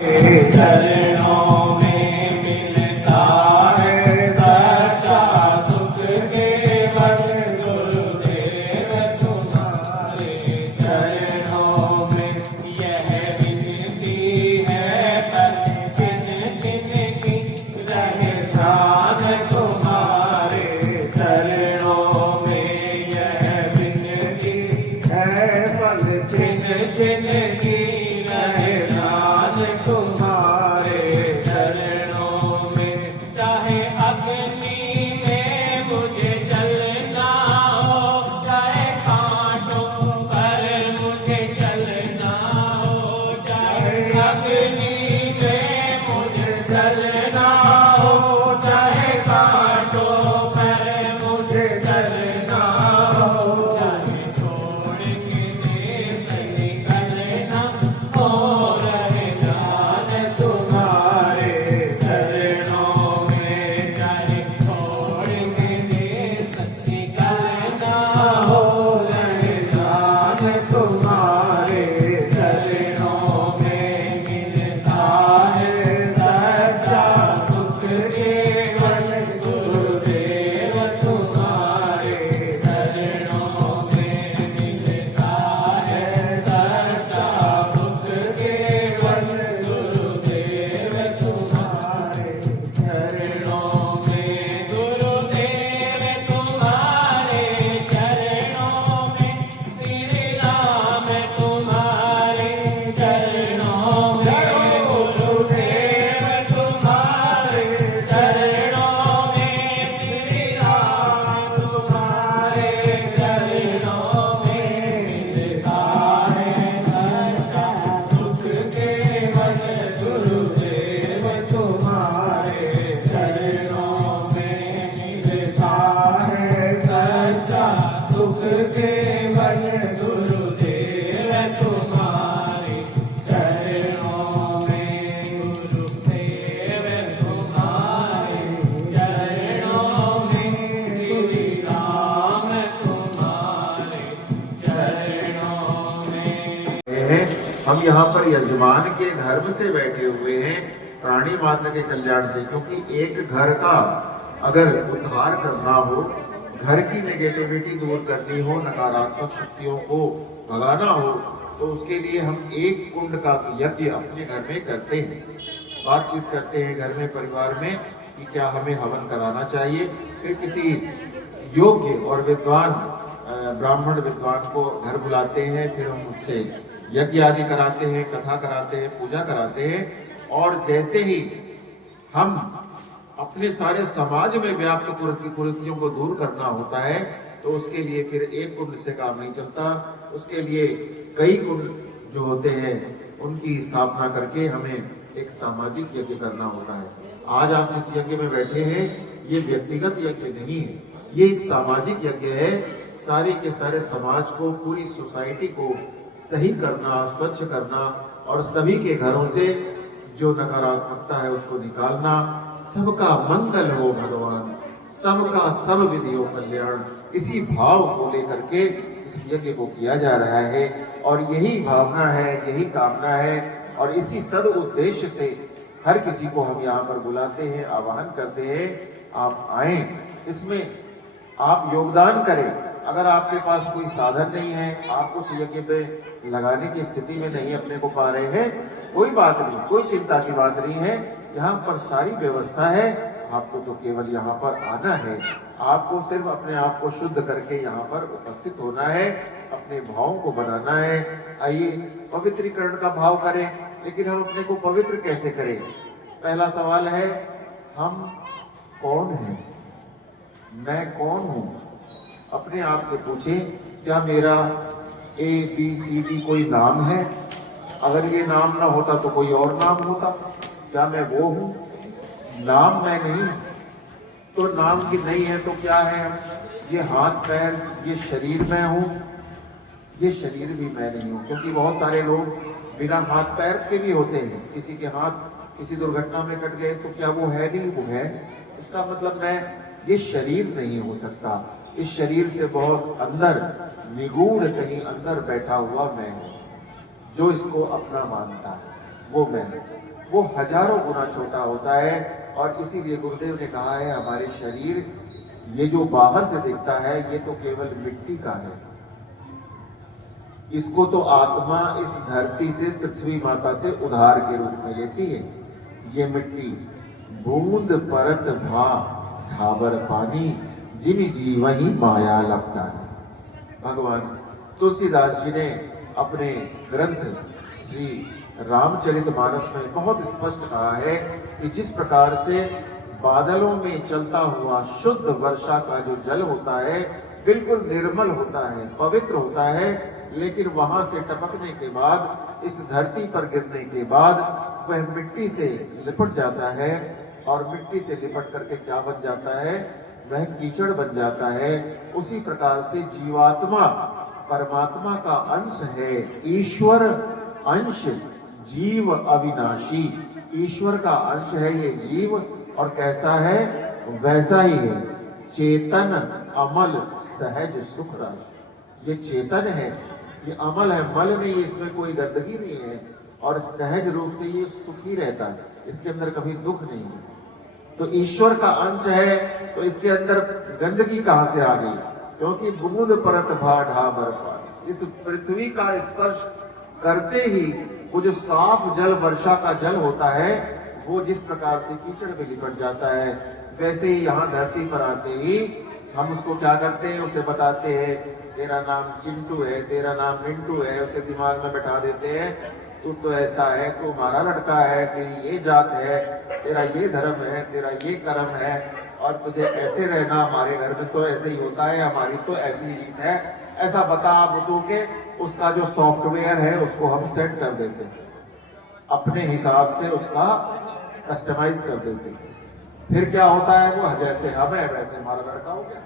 चरणों में मिलता है सच्चा सुख केवल गुरुदेव तुम्हारे चरणों में। यह विनती है पंचिन जिनकी रहे ध्यान तुम्हारे चरणों में। यह विनती है पंचिन जिनकी रहे ध्यान तुम्हारे चरणों में। चाहे अग्नि में मुझे जलना हो, चाहे कांटों पर मुझे चलना हो। चाहे अग्नि में मुझे जलना हो, चाहे कांटों पर मुझे चलना हो। चाहे छोड़ के देश निकलना हो, रहे ध्यान तुम्हारे चरणों में। चाहे छोड़ के देश निकलना हो, रहे ध्यान तुम्हारे चरणों में। मिलता है सच्चा सुख केवल गुरुदेव तुम्हारे चरणों में। मिलता है सच्चा सुख केवल गुरुदेव तुम्हारे चरणों में। गुरुदेव तुम्हारे चरणों में, श्री राम तुम्हारे चरणों में। गुरुदेव तुम्हारे चरणों में, श्री राम तुम्हारे चरणों में। मिलता है सच्चा सुख केवल गुरुदेव तुम्हारे चरणों में। मिलता है सच्चा सुख केवल गुरुदेव तुम्हारे चरणों में। गुरुदेव तुम्हारे चरणों में, श्री राम तुम्हारे चरणों में। हैं। हम यहाँ पर यजमान के धर्म से बैठे हुए हैं, प्राणी मात्र के कल्याण से। क्योंकि एक घर का अगर उद्धार करना हो, घर की नेगेटिविटी दूर करनी हो, नकारात्मक शक्तियों को भगाना हो, तो उसके लिए हम एक कुंड का यज्ञ अपने घर में करते हैं। बातचीत करते हैं घर में, परिवार में, कि क्या हमें हवन कराना चाहिए। फिर किसी योग्य और विद्वान ब्राह्मण विद्वान को घर बुलाते हैं, फिर हम उससे यज्ञ आदि कराते हैं, कथा कराते हैं, पूजा कराते हैं। और जैसे ही हम अपने सारे समाज में व्याप्त कुरीतियों को दूर करना होता है, तो उसके लिए फिर एक कुंड से काम नहीं चलता। उसके लिए कई कुंड जो होते हैं उनकी स्थापना करके हमें एक सामाजिक यज्ञ करना होता है। आज आप जिस यज्ञ में बैठे हैं, ये व्यक्तिगत यज्ञ नहीं है, ये एक सामाजिक यज्ञ है। सारे के सारे समाज को, पूरी सोसाइटी को सही करना, स्वच्छ करना, और सभी के घरों से जो नकारात्मकता है उसको निकालना। सबका मंगल हो भगवान, सबका सब विधि हो कल्याण, इसी भाव को लेकर के इस यज्ञ को किया जा रहा है। और यही भावना है, यही कामना है, और इसी सद उद्देश्य से हर किसी को हम यहाँ पर बुलाते हैं, आवाहन करते हैं, आप आए, इसमें आप योगदान करें। अगर आपके पास कोई साधन नहीं है, आप उस यज्ञ पे लगाने की स्थिति में नहीं अपने को पा रहे हैं, कोई बात नहीं, कोई चिंता की बात नहीं है। यहाँ पर सारी व्यवस्था है, आपको तो केवल यहाँ पर आना है। आपको सिर्फ अपने आप को शुद्ध करके यहाँ पर उपस्थित होना है, अपने भावों को बनाना है। आइए पवित्रीकरण का भाव करें। लेकिन हम अपने को पवित्र कैसे करें? पहला सवाल है, हम कौन हैं? मैं कौन हूँ? अपने आप से पूछें, क्या मेरा ABCD कोई नाम है? अगर ये नाम ना होता तो कोई और नाम होता। क्या मैं वो हूँ? नाम मैं नहीं, तो नाम की नहीं है तो क्या है हम? ये हाथ पैर, ये शरीर मैं हूँ, ये शरीर भी मैं नहीं हूँ। क्योंकि बहुत सारे लोग बिना हाथ पैर के भी होते हैं। किसी के हाथ किसी दुर्घटना में कट गए तो क्या वो है? नहीं, वो है। इसका मतलब मैं ये शरीर नहीं हो सकता। इस शरीर से बहुत अंदर, निगूढ़ कहीं अंदर बैठा हुआ मैं हूं, जो इसको अपना मानता है। वो मैं, वो हजारों गुना छोटा होता है। और इसीलिए गुरुदेव ने कहा है हमारे शरीर ये जो बाहर से दिखता है ये तो केवल मिट्टी का है, इसको तो आत्मा इस धरती से, पृथ्वी माता से उधार के रूप में लेती है। ये मिट्टी बूंद परत भा ढाबर पानी, जिन जीवहि माया लपटानी। भगवान तुलसीदास जी ने अपने ग्रंथ श्री रामचरितमानस में बहुत स्पष्ट कहा है कि जिस प्रकार से बादलों में चलता हुआ शुद्ध वर्षा का जो जल होता है बिल्कुल निर्मल होता है, पवित्र होता है, लेकिन वहां से टपकने के बाद, इस धरती पर गिरने के बाद वह मिट्टी से लिपट जाता है, और मिट्टी से लिपट करके क्या बन जाता है, वह कीचड़ बन जाता है। उसी प्रकार से जीवात्मा परमात्मा का अंश है, ईश्वर अंश, जीव अविनाशी, ईश्वर का अंश है ये जीव। और कैसा है, वैसा ही है, चेतन अमल सहज सुख राशि। ये चेतन है, ये अमल है, मल नहीं, इसमें कोई गंदगी नहीं है, और सहज रूप से ये सुखी रहता है, इसके अंदर कभी दुख नहीं है। तो ईश्वर का अंश है, तो इसके अंदर गंदगी कहां से आ गई, क्योंकि बूंद परत भा ढाबर पानी, इस पृथ्वी का स्पर्श करते ही वो जो साफ जल, वर्षा का जल होता है, वो जिस प्रकार से कीचड़ में लिपट जाता है, वैसे ही यहाँ धरती पर आते ही हम उसको क्या करते हैं, उसे बताते हैं तेरा नाम चिंटू है, तेरा नाम मिंटू है, उसे दिमाग में बैठा देते हैं, तू तो ऐसा है, तू हमारा लड़का है, तेरी ये जात है, तेरा ये धर्म है, तेरा ये कर्म है, और तुझे ऐसे रहना, हमारे घर में तो ऐसे ही होता है, हमारी तो ऐसी रीत है, ऐसा बता बतू के उसका जो सॉफ्टवेयर है उसको हम सेट कर देते हैं, अपने हिसाब से उसका कस्टमाइज कर देते हैं। फिर क्या होता है, वो जैसे हम है वैसे हमारा लड़का हो गया।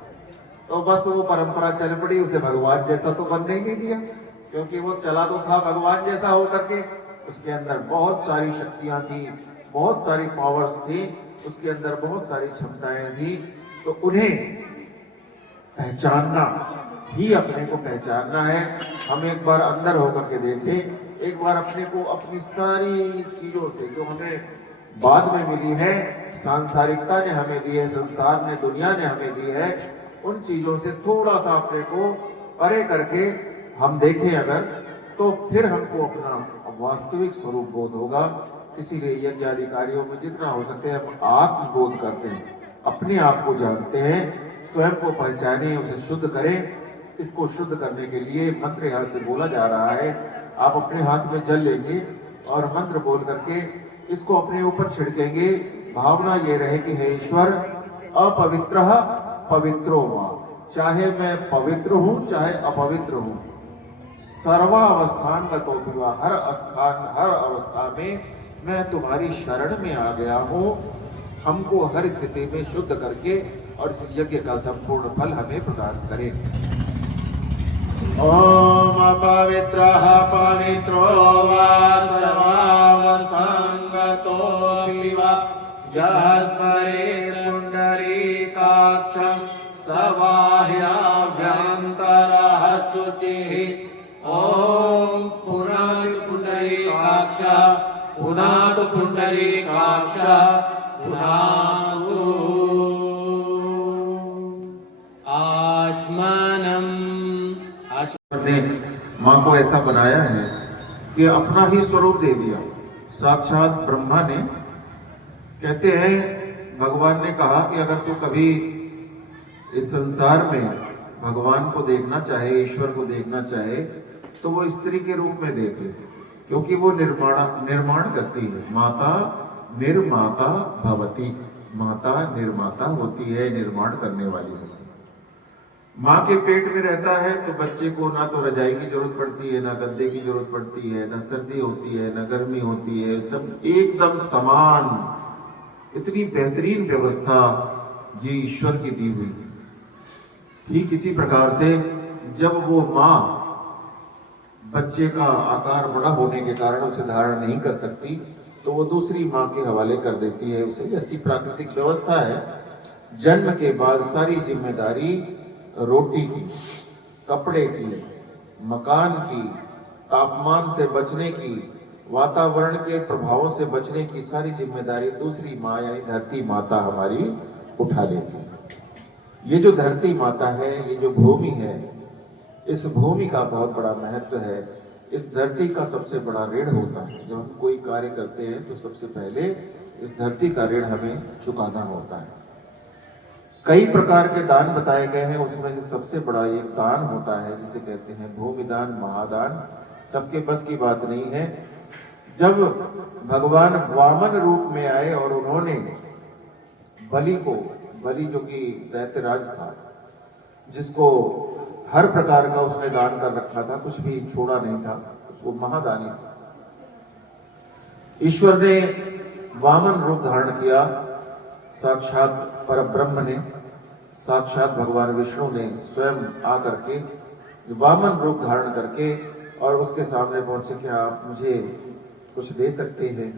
तो बस वो परंपरा चल पड़ी, उसे भगवान जैसा तो बनने ही नहीं दिया, क्योंकि वो चला तो था भगवान जैसा होकर के, उसके अंदर बहुत सारी शक्तियां थी, बहुत सारी पावर्स थी, उसके अंदर बहुत सारी क्षमताएं थी। तो उन्हें पहचानना ही अपने को पहचानना है। हम एक बार अंदर होकर के देखें, एक बार अपने को अपनी सारी चीजों से जो हमें बाद में मिली है, सांसारिकता ने हमें दी है, संसार ने, दुनिया ने हमें दी है, उन चीजों से थोड़ा सा अपने को परे करके हम देखें अगर, तो फिर हमको अपना वास्तविक स्वरूप बोध होगा। इसीलिए यज्ञ आदि कार्यों में जितना हो सकते हैं हम आत्मबोध करते हैं, अपने आप को जानते हैं, स्वयं को पहचाने, उसे शुद्ध करें। इसको शुद्ध करने के लिए मंत्र यहाँ से बोला जा रहा है। आप अपने हाथ में जल लेंगे और मंत्र बोल करके इसको अपने ऊपर छिड़केंगे। भावना ये रहे कि हे ईश्वर, अपवित्र पवित्रो वा, चाहे मैं पवित्र हूं चाहे अपवित्र हूं, सर्वावस्थान का तो हर स्थान, हर अवस्था में मैं तुम्हारी शरण में आ गया हूं। हमको हर स्थिति में शुद्ध करके और इस यज्ञ का संपूर्ण फल हमें प्रदान करें। ओम अपवित्रः पवित्रो वा सर्वावस्थांगतोऽपि वा, यः स्मरेत् पुण्डरीकाक्षं स बाह्याभ्यन्तरः शुचिः। ओम पुनातु पुण्डरीकाक्षः, पुनातु पुण्डरीकाक्षः, पुनातु आचमनम्। ने मां को ऐसा बनाया है कि अपना ही स्वरूप दे दिया। साक्षात ब्रह्मा ने, कहते हैं भगवान ने कहा कि अगर तू कभी इस संसार में भगवान को देखना चाहे, ईश्वर को देखना चाहे, तो वो स्त्री के रूप में देख ले, क्योंकि वो निर्माण करती है। माता निर्माता भवती, माता निर्माता होती है, निर्माण करने वाली होती है। माँ के पेट में रहता है तो बच्चे को ना तो रजाई की जरूरत पड़ती है, ना गद्दे की जरूरत पड़ती है, ना सर्दी होती है, ना गर्मी होती है, सब एकदम समान। इतनी बेहतरीन व्यवस्था ये ईश्वर की दी हुई। ठीक इसी प्रकार से जब वो माँ बच्चे का आकार बड़ा होने के कारण उसे धारण नहीं कर सकती, तो वो दूसरी माँ के हवाले कर देती है उसे। ऐसी प्राकृतिक व्यवस्था है। जन्म के बाद सारी जिम्मेदारी रोटी की, कपड़े की, मकान की, तापमान से बचने की, वातावरण के प्रभावों से बचने की सारी जिम्मेदारी दूसरी माँ यानी धरती माता हमारी उठा लेती है। ये जो धरती माता है, ये जो भूमि है, इस भूमि का बहुत बड़ा महत्व है। इस धरती का सबसे बड़ा ऋण होता है। जब हम कोई कार्य करते हैं तो सबसे पहले इस धरती का ऋण हमें चुकाना होता है। कई प्रकार के दान बताए गए हैं, उसमें से सबसे बड़ा एक दान होता है जिसे कहते हैं भूमि दान, महादान। सबके बस की बात नहीं है। जब भगवान वामन रूप में आए और उन्होंने बलि जो कि दैत्यराज था, जिसको हर प्रकार का उसने दान कर रखा था, कुछ भी छोड़ा नहीं था, उसको महादानी था। ईश्वर ने वामन रूप धारण किया, साक्षात परब्रह्म ने, साक्षात भगवान विष्णु ने स्वयं आकर के वामन रूप धारण करके और उसके सामने पहुंचे, क्या आप मुझे कुछ दे सकते हैं?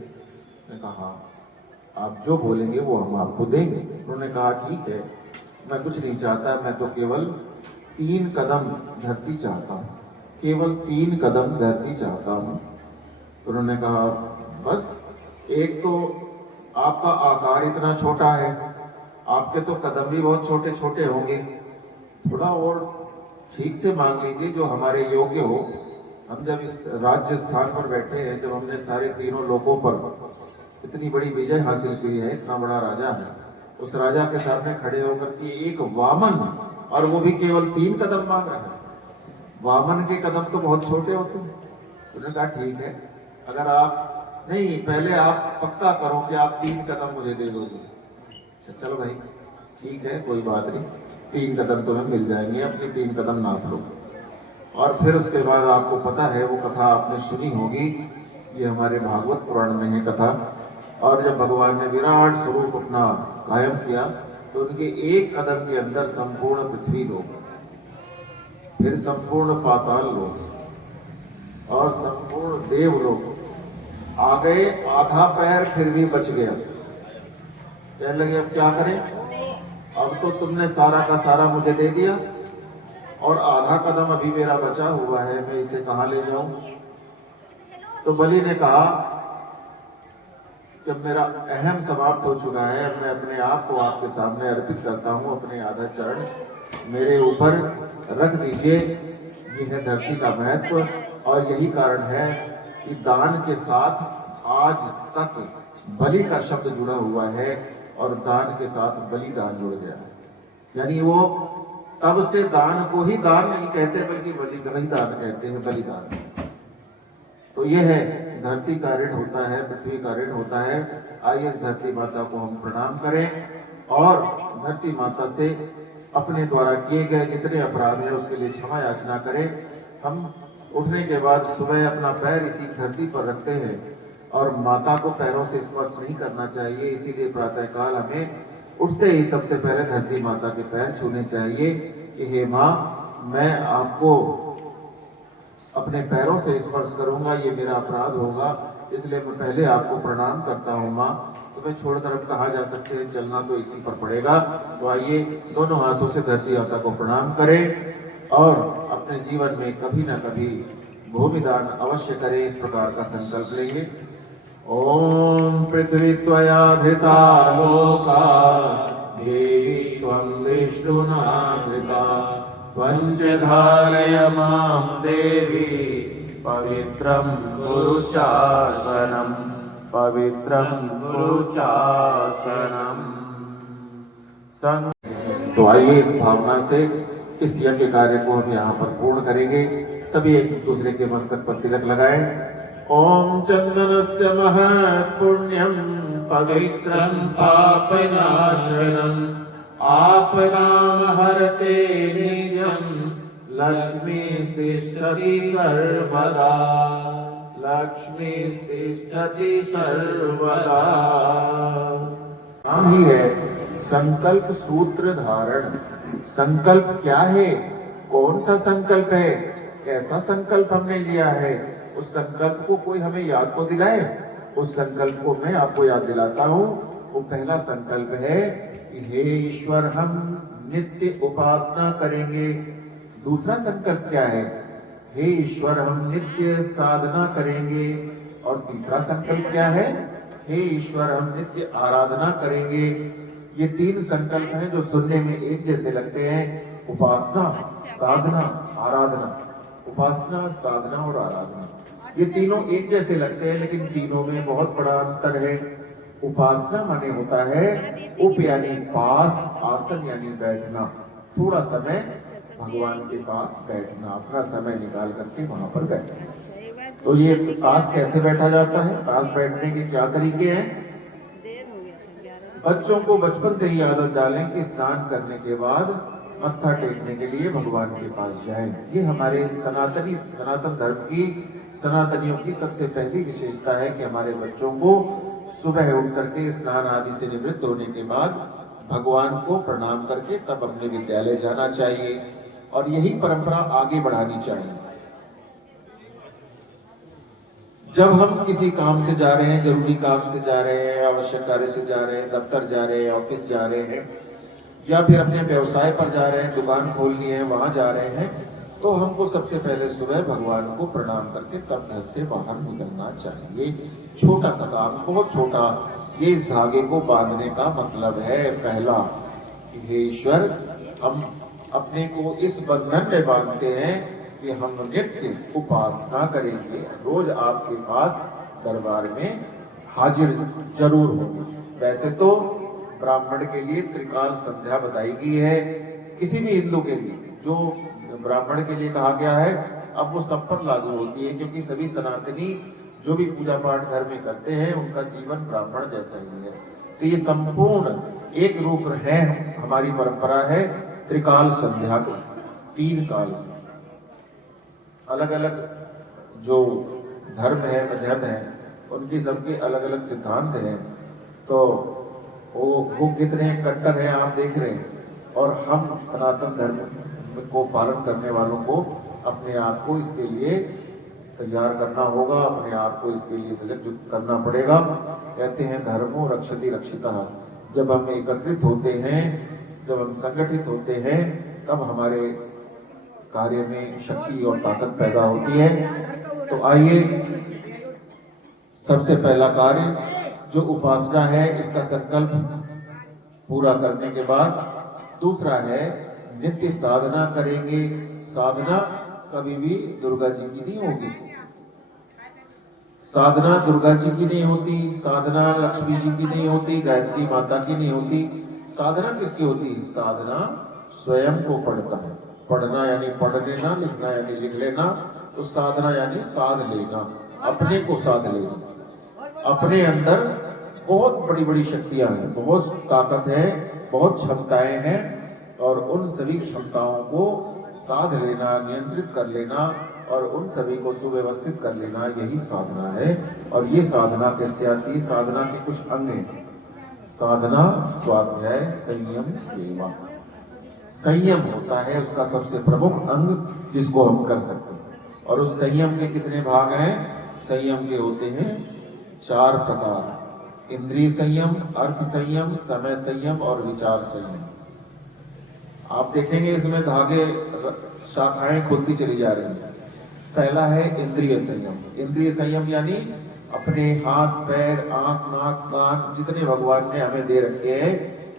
मैंने कहा हाँ, आप जो बोलेंगे वो हम आपको देंगे। उन्होंने कहा ठीक है, मैं कुछ नहीं चाहता, मैं तो केवल 3 कदम धरती चाहता हूँ, केवल 3 कदम धरती चाहता हूँ। तो उन्होंने कहा बस, एक तो आपका आकार इतना छोटा है, आपके तो कदम भी बहुत छोटे छोटे होंगे, थोड़ा और ठीक से मांग लीजिए जो हमारे योग्य हो। हम जब इस राज्य स्थान पर बैठे हैं, जब हमने सारे तीनों लोकों पर इतनी बड़ी विजय हासिल की है, इतना बड़ा राजा है, उस राजा के सामने खड़े होकर के एक वामन, और वो भी केवल 3 कदम मांग रहा है। वामन के कदम तो बहुत छोटे होते हैं। उन्होंने कहा ठीक है, अगर आप नहीं, पहले आप पक्का करो कि आप 3 कदम मुझे दे दोगे। अच्छा चलो भाई ठीक है, कोई बात नहीं, 3 कदम तुम्हें मिल जाएंगे, अपनी 3 कदम नाप लो। और फिर उसके बाद आपको पता है, वो कथा आपने सुनी होगी, ये हमारे भागवत पुराण में है कथा। और जब भगवान ने विराट स्वरूप अपना कायम किया तो उनके 1 कदम के अंदर संपूर्ण पृथ्वी लोग, फिर संपूर्ण पाताल लोग और संपूर्ण देव लोग आ गए। आधा पैर फिर भी बच गया। कहने लगे अब क्या करें, अब तो तुमने सारा का सारा मुझे दे दिया और आधा कदम अभी मेरा बचा हुआ है, मैं इसे कहां ले जाऊं? तो बलि ने कहा जब मेरा अहम समाप्त हो चुका है, अब मैं अपने आप को आपके सामने अर्पित करता हूं, अपने आधा चरण मेरे ऊपर रख दीजिए। यह है धरती का महत्व, और यही कारण है कि दान के साथ आज तक बलि का शब्द जुड़ा हुआ है और दान के साथ बलिदान जुड़ गया है। यानी वो तब से दान को ही दान नहीं कहते, बल्कि बलि का ही दान कहते हैं, बलिदान। तो यह है धरती का ऋण होता है, पृथ्वी का ऋण होता है। आइए इस धरती माता को हम प्रणाम करें और धरती माता से अपने द्वारा किए गए जितने अपराध हैं उसके लिए क्षमा याचना करें। हम उठने के बाद सुबह अपना पैर इसी धरती पर रखते हैं और माता को पैरों से स्पर्श नहीं करना चाहिए, इसीलिए प्रातःकाल हमें उठते ही सबसे पहले धरती माता के पैर छूने चाहिए कि हे माँ, मैं आपको अपने पैरों से स्पर्श करूंगा, ये मेरा अपराध होगा, इसलिए मैं पहले आपको प्रणाम करता हूँ माँ। तुम्हें छोड़कर अब कहाँ जा सकते हैं, चलना तो इसी पर पड़ेगा। तो आइए दोनों हाथों से धरती माता को प्रणाम करें और अपने जीवन में कभी ना कभी भूमिदान अवश्य करें, इस प्रकार का संकल्प लेंगे। ओम पृथ्वी त्वया धृता लोका देवी त्वं विष्णुना धृता त्वं च धारय मां देवी पवित्रं कुरु चासनं पवित्रं कुरु चासनं। तो आइए इस भावना से इस यज्ञ कार्य को हम यहाँ पर पूर्ण करेंगे। सभी एक दूसरे के मस्तक पर तिलक लगाएं। ओम चंदनस्य महत् पुण्यं पवित्रं पापनाशनं आपदां हरते नित्यं लक्ष्मीस्तिष्ठति सर्वदा लक्ष्मीस्तिष्ठति सर्वदा। नाम ही है संकल्प सूत्र धारण। संकल्प क्या है, कौन सा संकल्प है, कैसा संकल्प हमने लिया है, उस संकल्प को कोई हमें याद तो दिलाए। उस संकल्प को मैं आपको याद दिलाता हूँ। वो पहला संकल्प है कि हे ईश्वर, हम नित्य उपासना करेंगे। दूसरा संकल्प क्या है, हे ईश्वर, हम नित्य साधना करेंगे। और तीसरा संकल्प क्या है? हे ईश्वर, हम नित्य आराधना करेंगे। ये 3 संकल्प हैं जो सुनने में एक जैसे लगते हैं। उपासना, साधना, आराधना। उपासना, साधना और आराधना, ये तीनों एक जैसे लगते हैं, लेकिन तीनों में बहुत बड़ा अंतर है। उपासना माने होता है उप यानी पास, आसन यानी बैठना, थोड़ा समय भगवान के पास बैठना, अपना समय निकाल करके वहां पर बैठना। तो ये पास कैसे बैठा जाता है? पास बैठने के क्या तरीके हैं? बच्चों को बचपन से ही आदत डालें कि स्नान करने के बाद मत्था टेकने के लिए भगवान के पास जाएं। ये हमारे सनातन धर्म की, सनातनियों की सबसे पहली विशेषता है कि हमारे बच्चों को सुबह उठ करके स्नान आदि से निवृत्त होने के बाद भगवान को प्रणाम करके तब अपने विद्यालय जाना चाहिए, और यही परंपरा आगे बढ़ानी चाहिए। जब हम किसी काम से जा रहे हैं, जरूरी काम से जा रहे हैं, आवश्यक कार्य से जा रहे हैं, दफ्तर जा रहे हैं, ऑफिस जा रहे हैं, या फिर अपने व्यवसाय पर जा रहे हैं, दुकान खोलनी है वहां जा रहे हैं, तो हमको सबसे पहले सुबह भगवान को प्रणाम करके तब घर से बाहर निकलना चाहिए। छोटा सा काम, बहुत छोटा, ये इस धागे को बांधने का मतलब है। पहला, हे ईश्वर, हम अपने को इस बंधन में बांधते हैं कि हम नित्य उपासना करेंगे, रोज आपके पास दरबार में हाजिर जरूर होंगे। वैसे तो ब्राह्मण के लिए त्रिकाल संध्या बताई गई है, किसी भी हिंदू के लिए जो ब्राह्मण के लिए कहा गया है, अब वो सब पर लागू होती है, क्योंकि सभी सनातनी जो भी पूजा पाठ घर में करते हैं उनका जीवन ब्राह्मण जैसा ही है। तो ये संपूर्ण एक रूप है, हमारी परंपरा है त्रिकाल संध्या को। 3 काल, अलग अलग जो धर्म है, मजहब है, उनकी सबके अलग अलग सिद्धांत हैं, तो वो कितने कट्टर हैं आप देख रहे हैं। और हम सनातन धर्म को पालन करने वालों को अपने आप को इसके लिए तैयार करना होगा, अपने आप को इसके लिए सजग करना पड़ेगा। कहते हैं धर्मो रक्षति रक्षितः। जब हम एकत्रित होते हैं, जब हम संगठित होते हैं, तब हमारे कार्य में शक्ति और ताकत पैदा होती है। तो आइए, सबसे पहला कार्य जो उपासना है, इसका संकल्प पूरा करने के बाद दूसरा है नित्य साधना करेंगे। साधना कभी भी दुर्गा जी की नहीं होगी, साधना दुर्गा जी की नहीं होती, साधना लक्ष्मी जी की नहीं होती, गायत्री माता की नहीं होती। साधना किसकी होती है? साधना स्वयं को पढ़ता है। पढ़ना यानी पढ़ लेना, लिखना यानी लिख लेना, तो साधना यानी साध लेना, अपने को साध लेना। अपने अंदर बहुत बड़ी बड़ी शक्तियां हैं, बहुत ताकत है, बहुत क्षमताएं हैं, और उन सभी क्षमताओं को साध लेना, नियंत्रित कर लेना, और उन सभी को सुव्यवस्थित कर लेना, यही साधना है। और ये साधना कैसे आती है? साधना के कुछ अंग हैं। साधना, स्वाध्याय, संयम, सेवा। संयम होता है उसका सबसे प्रमुख अंग, जिसको हम कर सकते हैं। और उस संयम के कितने भाग हैं? संयम के होते हैं 4 प्रकार: इंद्रिय संयम, अर्थ संयम, समय संयम और विचार संयम। आप देखेंगे इसमें धागे, शाखाएं खुलती चली जा रही हैं। पहला है इंद्रिय संयम। इंद्रिय संयम यानी अपने हाथ, पैर, आंख, नाक, कान जितने भगवान ने हमें दे रखे हैं,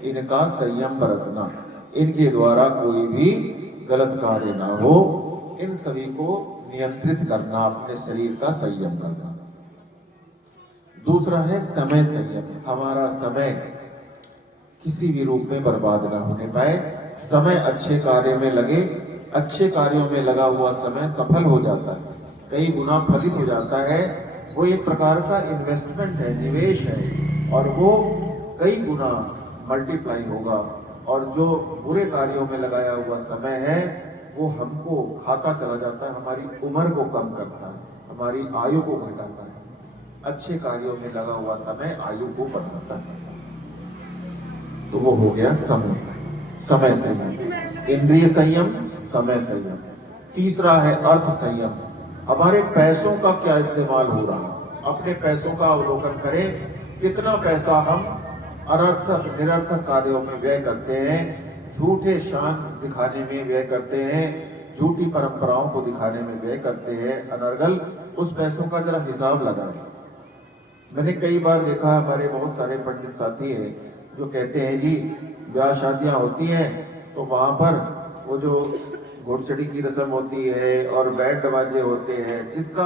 इनका संयम बरतना, इनके द्वारा कोई भी गलत कार्य ना हो, इन सभी को नियंत्रित करना, अपने शरीर का संयम करना। दूसरा है समय संयम। हमारा समय किसी भी रूप में बर्बाद ना होने पाए, समय अच्छे कार्य में लगे। अच्छे कार्यों में लगा हुआ समय सफल हो जाता है, कई गुना फलित हो जाता है। वो एक प्रकार का इन्वेस्टमेंट है, निवेश है, और वो कई गुना मल्टीप्लाई होगा। और जो बुरे कार्यों में लगाया हुआ समय है, वो हमको खाता चला जाता है, हमारी उम्र को कम करता है, हमारी आयु को घटाता है। अच्छे कार्यों में लगा हुआ समय आयु को बढ़ाता है। तो वो हो गया समय, समय संयम, इंद्रिय संयम, समय संयम। तीसरा है अर्थ संयम। हमारे पैसों का क्या इस्तेमाल हो रहा है, अपने पैसों का अवलोकन करें। कितना पैसा हम अनर्थक, निरर्थक कार्यों में व्यय करते हैं, झूठे शान दिखाने में व्यय करते हैं, झूठी परंपराओं को दिखाने में व्यय करते हैं, अनर्गल। उस पैसों का जरा हिसाब लगाएं। मैंने कई बार देखा, हमारे बहुत सारे पंडित साथी हैं जो कहते हैं जी ब्याह शादियां होती हैं तो वहां पर वो जो घोड़चढ़ी की रस्म होती है और बैंड बाजे होते हैं, जिसका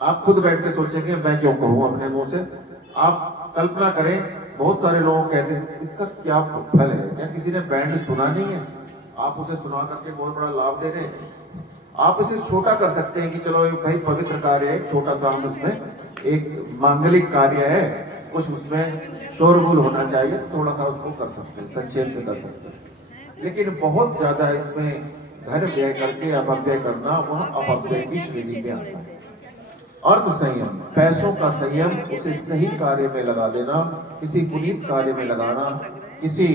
आप खुद बैठ के सोचेंगे, मैं क्यों कहूं अपने मुंह से, आप कल्पना करें, बहुत सारे लोग कहते हैं इसका क्या फल है, क्या किसी ने बैंड सुना नहीं है, आप उसे सुना करके बहुत बड़ा लाभ दे रहे हैं। आप इसे छोटा कर सकते हैं कि चलो एक भाई पवित्र कार्य है, छोटा सा हम उसमें एक मांगलिक कार्य है, कुछ उसमें शोरगुल होना चाहिए, थोड़ा सा उसको कर सकते हैं, संक्षेप में कर सकते हैं। लेकिन बहुत ज्यादा इसमें धन व्यय करके अपव्यय करना, वह अपव्यय की श्रेणी में आता है। अर्थ संयम, पैसों का संयम, उसे सही कार्य में लगा देना, किसी पुनीत कार्य में लगाना, किसी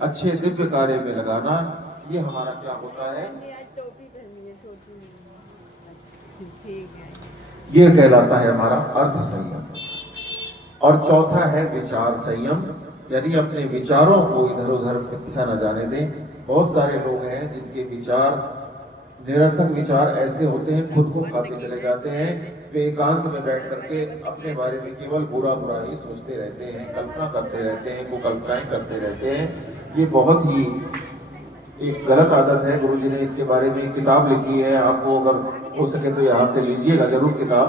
अच्छे दिव्य कार्य में लगाना, ये हमारा क्या होता है, ये कहलाता है हमारा अर्थ संयम। और चौथा है विचार संयम, यानी अपने विचारों को इधर उधर मिथ्या न जाने दें। बहुत सारे लोग हैं जिनके विचार निरर्थक विचार ऐसे होते हैं, खुद को खाते चले जाते हैं, वे एकांत में बैठ करके अपने बारे में केवल बुरा बुरा ही सोचते रहते हैं, कल्पना करते रहते हैं, कुकल्पनाएं करते रहते हैं। ये बहुत ही एक गलत आदत है। गुरुजी ने इसके बारे में किताब लिखी है, आपको अगर हो सके तो यहाँ से लीजिएगा जरूर किताब।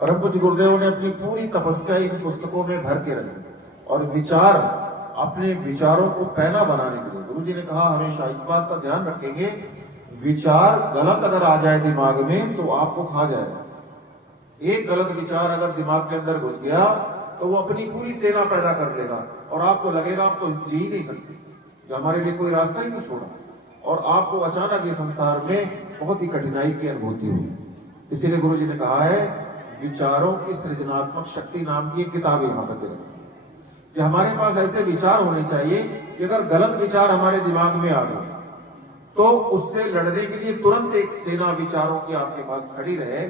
परम पूज्य गुरुदेव ने अपनी पूरी तपस्या इन पुस्तकों में भर के रखी, और विचार, अपने विचारों को पैना बनाने के लिए गुरुजी ने कहा हमेशा इस बात का ध्यान रखेंगे, विचार गलत अगर आ जाए दिमाग में तो आपको खा जाएगा। एक गलत विचार अगर दिमाग के अंदर घुस गया तो वो अपनी पूरी सेना पैदा कर लेगा, और आपको लगेगा आप तो जी ही नहीं सकते, हमारे लिए कोई रास्ता ही नहीं छोड़ा, और आपको अचानक ये संसार में बहुत ही कठिनाई की अनुभूति हुई। इसीलिए गुरुजी ने कहा है विचारों की सृजनात्मक शक्ति नाम की एक किताब यहाँ पर दे रखी है कि हमारे पास ऐसे विचार होने चाहिए कि अगर गलत विचार हमारे दिमाग में आ गए तो उससे लड़ने के लिए तुरंत एक सेना विचारों की आपके पास खड़ी रहे,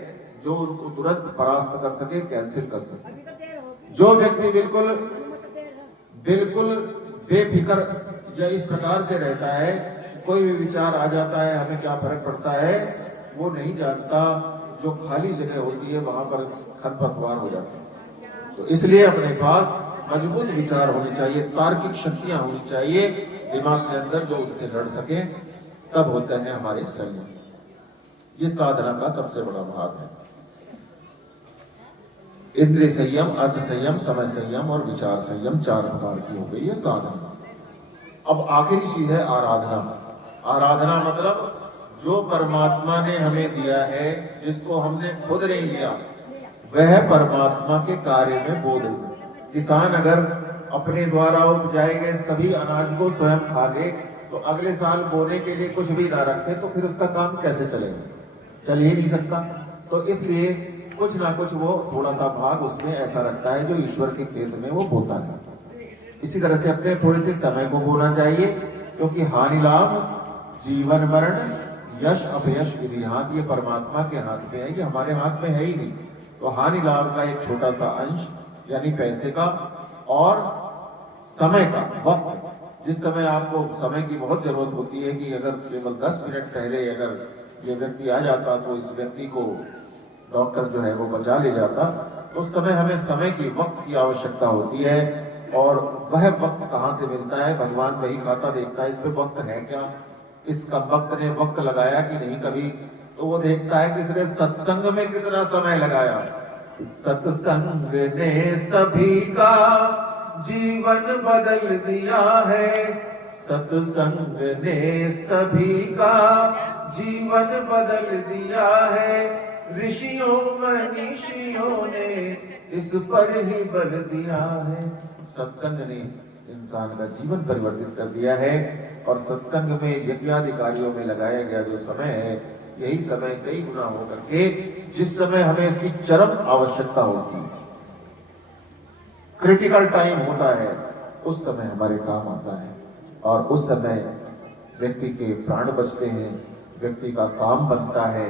जो उनको तुरंत परास्त कर सके, कैंसिल कर सके। जो व्यक्ति बिल्कुल बिल्कुल बेफिक्र या इस प्रकार से रहता है, कोई भी विचार आ जाता है हमें क्या फर्क पड़ता है, वो नहीं जानता जो खाली जगह होती है वहां पर खरपतवार हो जाते हैं। तो इसलिए अपने पास मजबूत विचार होने चाहिए, तार्किक शक्तियां होनी चाहिए दिमाग के अंदर, जो उनसे लड़ सके, तब होता है हमारे संयम। ये साधना का सबसे बड़ा भाग है। इंद्रिय संयम, अर्थ संयम, समय संयम और विचार संयम, 4 प्रकार की हो गई ये साधना। अब आखिरी चीज है आराधना। आराधना मतलब जो परमात्मा ने हमें दिया है, जिसको हमने खुद नहीं लिया, वह परमात्मा के कार्य में बो देंगे। किसान अगर अपने द्वारा उपजाए गए सभी अनाज को स्वयं खा ले तो अगले साल बोने के लिए कुछ भी ना रखे तो फिर उसका काम कैसे चलेगा, चल ही नहीं सकता। तो इसलिए कुछ ना कुछ वो थोड़ा सा भाग उसमें ऐसा रखता है जो ईश्वर के खेत में वो बोता है। इसी तरह से अपने थोड़े से समय को बोना चाहिए, क्योंकि हानि लाभ, जीवन मरण, यश अपयश विधि हाथ, ये परमात्मा के हाथ में है, ये हमारे हाथ में है ही नहीं। तो हानि लाभ का एक छोटा सा अंश यानी पैसे का, और समय का, वक्त, जिस समय आपको समय की बहुत जरूरत होती है कि अगर केवल 10 मिनट पहले अगर ये व्यक्ति आ जाता तो इस व्यक्ति को डॉक्टर जो है वो बचा ले जाता, तो उस समय हमें समय की, वक्त की आवश्यकता होती है। और वह वक्त कहाँ से मिलता है, भगवान वही खाता देखता है इस पे वक्त है क्या, इसका वक्त ने वक्त लगाया कि नहीं कभी, तो वो देखता है कि इसने सत्संग में कितना समय लगाया। सत्संग ने सभी का जीवन बदल दिया है, सत्संग ने सभी का जीवन बदल दिया है, ऋषियों मनीषियों ने इस पर ही बल दिया है। सत्संग ने इंसान का जीवन परिवर्तित कर दिया है, और सत्संग में यज्ञादि कार्यों में लगाया गया जो समय है, यही समय कई गुना होकर के जिस समय हमें इसकी चरम आवश्यकता होती है, क्रिटिकल टाइम होता है, उस समय हमारे काम आता है, और उस समय व्यक्ति के प्राण बचते हैं, व्यक्ति का काम बनता है।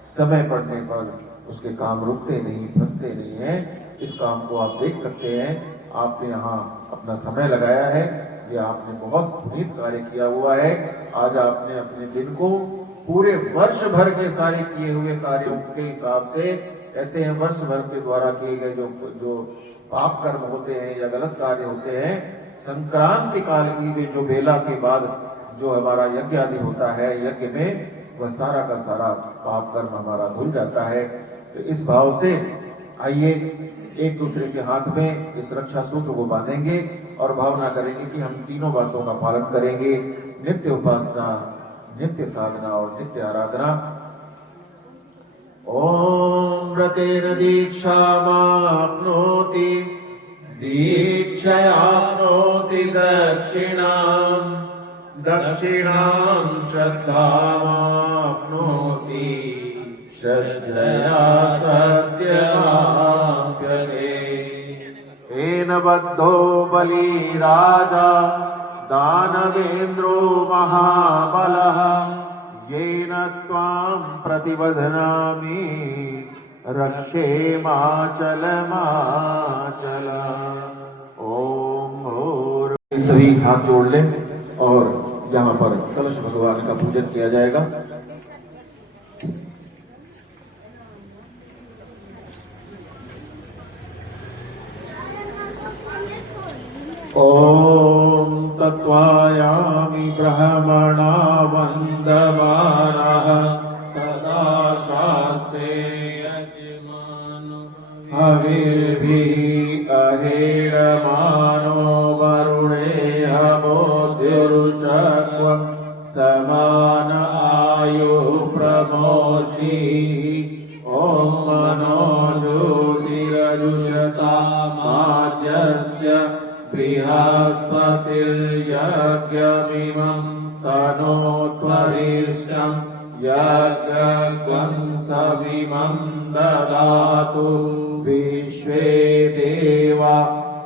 समय पड़ने पर उसके काम रुकते नहीं, फंसते नहीं हैं। इस काम को आप देख सकते हैं, आपने यहाँ अपना समय लगाया है, ये आपने बहुत पुनीत कार्य किया हुआ है। आज आपने अपने दिन को पूरे वर्ष भर के सारे किए हुए कार्यों के हिसाब से कहते हैं वर्ष भर के द्वारा किए गए जो जो पाप कर्म होते हैं या गलत कार्य होते हैं, संक्रांति काल की जो बेला के बाद जो हमारा यज्ञ आदि होता है, यज्ञ में वह सारा का सारा पाप कर्म हमारा धुल जाता है। तो इस भाव से आइए एक दूसरे के हाथ में इस रक्षा सूत्र को बांधेंगे और भावना करेंगे कि हम तीनों बातों का पालन करेंगे, नित्य उपासना, नित्य साधना और नित्य आराधना। ओम व्रतेन दीक्षामाप्नोति दीक्षयाप्नोति दक्षिणाम् दक्षिणां श्रद्धामाप्नोति श्रद्धया सत्यमाप्यते। येन बद्धो बलिराजा दानवेन्द्रो महाबलः येन त्वां प्रतिबध्नामि रक्षेमाचलमाचल। ओम भूर्। सभी हाथ जोड़ लें और यहाँ पर कलश भगवान का पूजन किया जाएगा। ओम तत्वायामि ब्रह्मणा वन्दमानः तदा शास्ते हविर्भिः अहेडमानो वरुणेह बोधिरुषक्वं समान आयुः प्रमोषीः। ॐ मनो ज्योतिरजुषतामाज्यस्य बृहस्पतिर्यज्ञमिमं तनोत्वरिष्ठं यज्ञं सविमं ददातु विश्वे देवा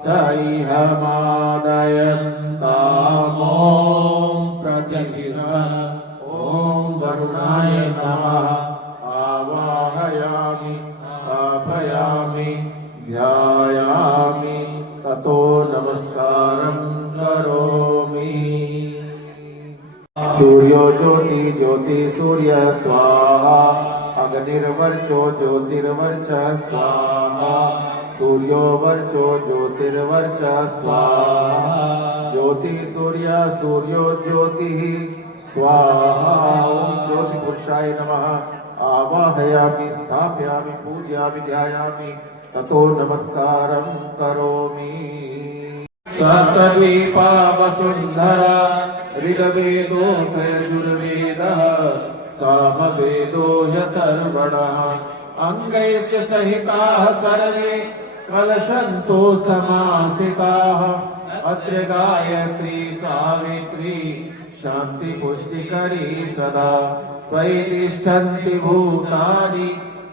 सैहमादयन्तामो प्रतिष्ठा। ॐ वरुणाय नमः। आवाहयामि स्थापयामि ध्यायामि ततो नमस्कारं करोमि। सूर्यो ज्योति ज्योति सूर्य स्वाहा अग्निर्वर्चो ज्योतिर्वर्च स्वाहा सूर्यो वर्चो ज्योतिर्वर्च स्वाहा ज्योति सूर्य सूर्यो ज्योतिः स्वाहा। ओम ज्योति पुरुषाय नमः। आवाहयामि स्थापयामि पूजयामि ध्यायामि ततो नमस्कारं करोमि। सप्तद्वीपा वसुन्धरा ऋग्वेदो यजुर्वेदः सामवेदो यथर्वणः अंगैश्च सहिताः सर्वे कलशन्तो समाश्रिताः। अत्र गायत्री सावित्री शान्ति पुष्टिकरी सदा त्वयि तिष्ठन्ति भूतानि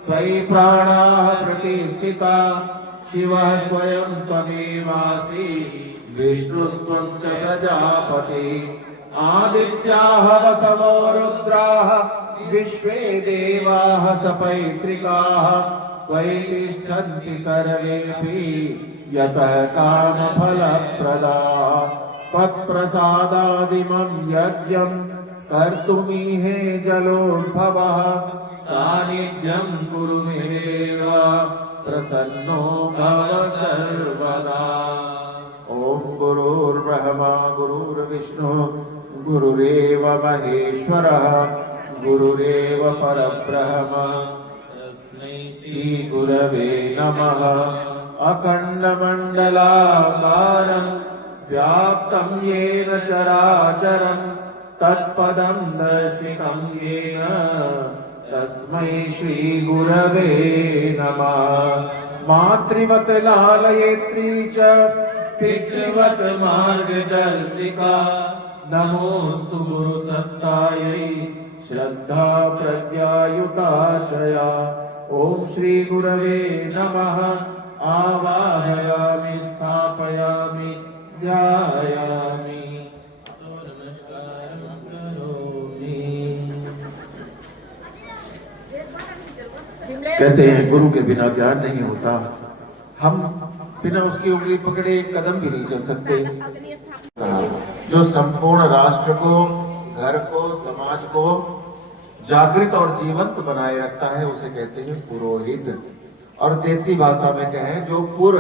त्वयि प्राणाः प्रतिष्ठिता। शिवः स्वयं त्वमेवासि विष्णुस्त्वं च प्रजापति। आदित्याः वसवो रुद्राः विश्वे देवाः सपैत्रिकाः त्वयि तिष्ठन्ति सर्वेऽपि यतः कामफलप्रदाः। त्वत्प्रसादादिमं यज्ञं कर्तुमीहे जलोद्भवः। सानिध्यं कुरु मे देव प्रसन्नो भव सर्वदा। ओम गुरुर्ब्रह्मा गुरुर्विष्णु गुरुरेव महेश्वरः गुरुरेव परब्रह्म तस्मै श्री गुरवे नमः। अखण्डमण्डलाकारं व्याप्तं येन चराचरं तत्पदं दर्शितं येन तस्मै श्री गुरवे नमः। मातृवत लालयित्री च पितृवत मार्गदर्शिका नमोस्तु गुरुसत्तायै श्रद्धा प्रज्ञायुता चया। ओम श्री गुरवे नमः। आवाहयामि स्थापयामि ध्यायामि तो नमस्कारं करोमि। कहते हैं गुरु के बिना ज्ञान नहीं होता। हम बिना उसकी उंगली पकड़े एक कदम भी नहीं चल सकते। जो संपूर्ण राष्ट्र को, घर को, समाज को जागृत और जीवंत बनाए रखता है उसे कहते हैं पुरोहित। और देसी भाषा में कहें जो पुर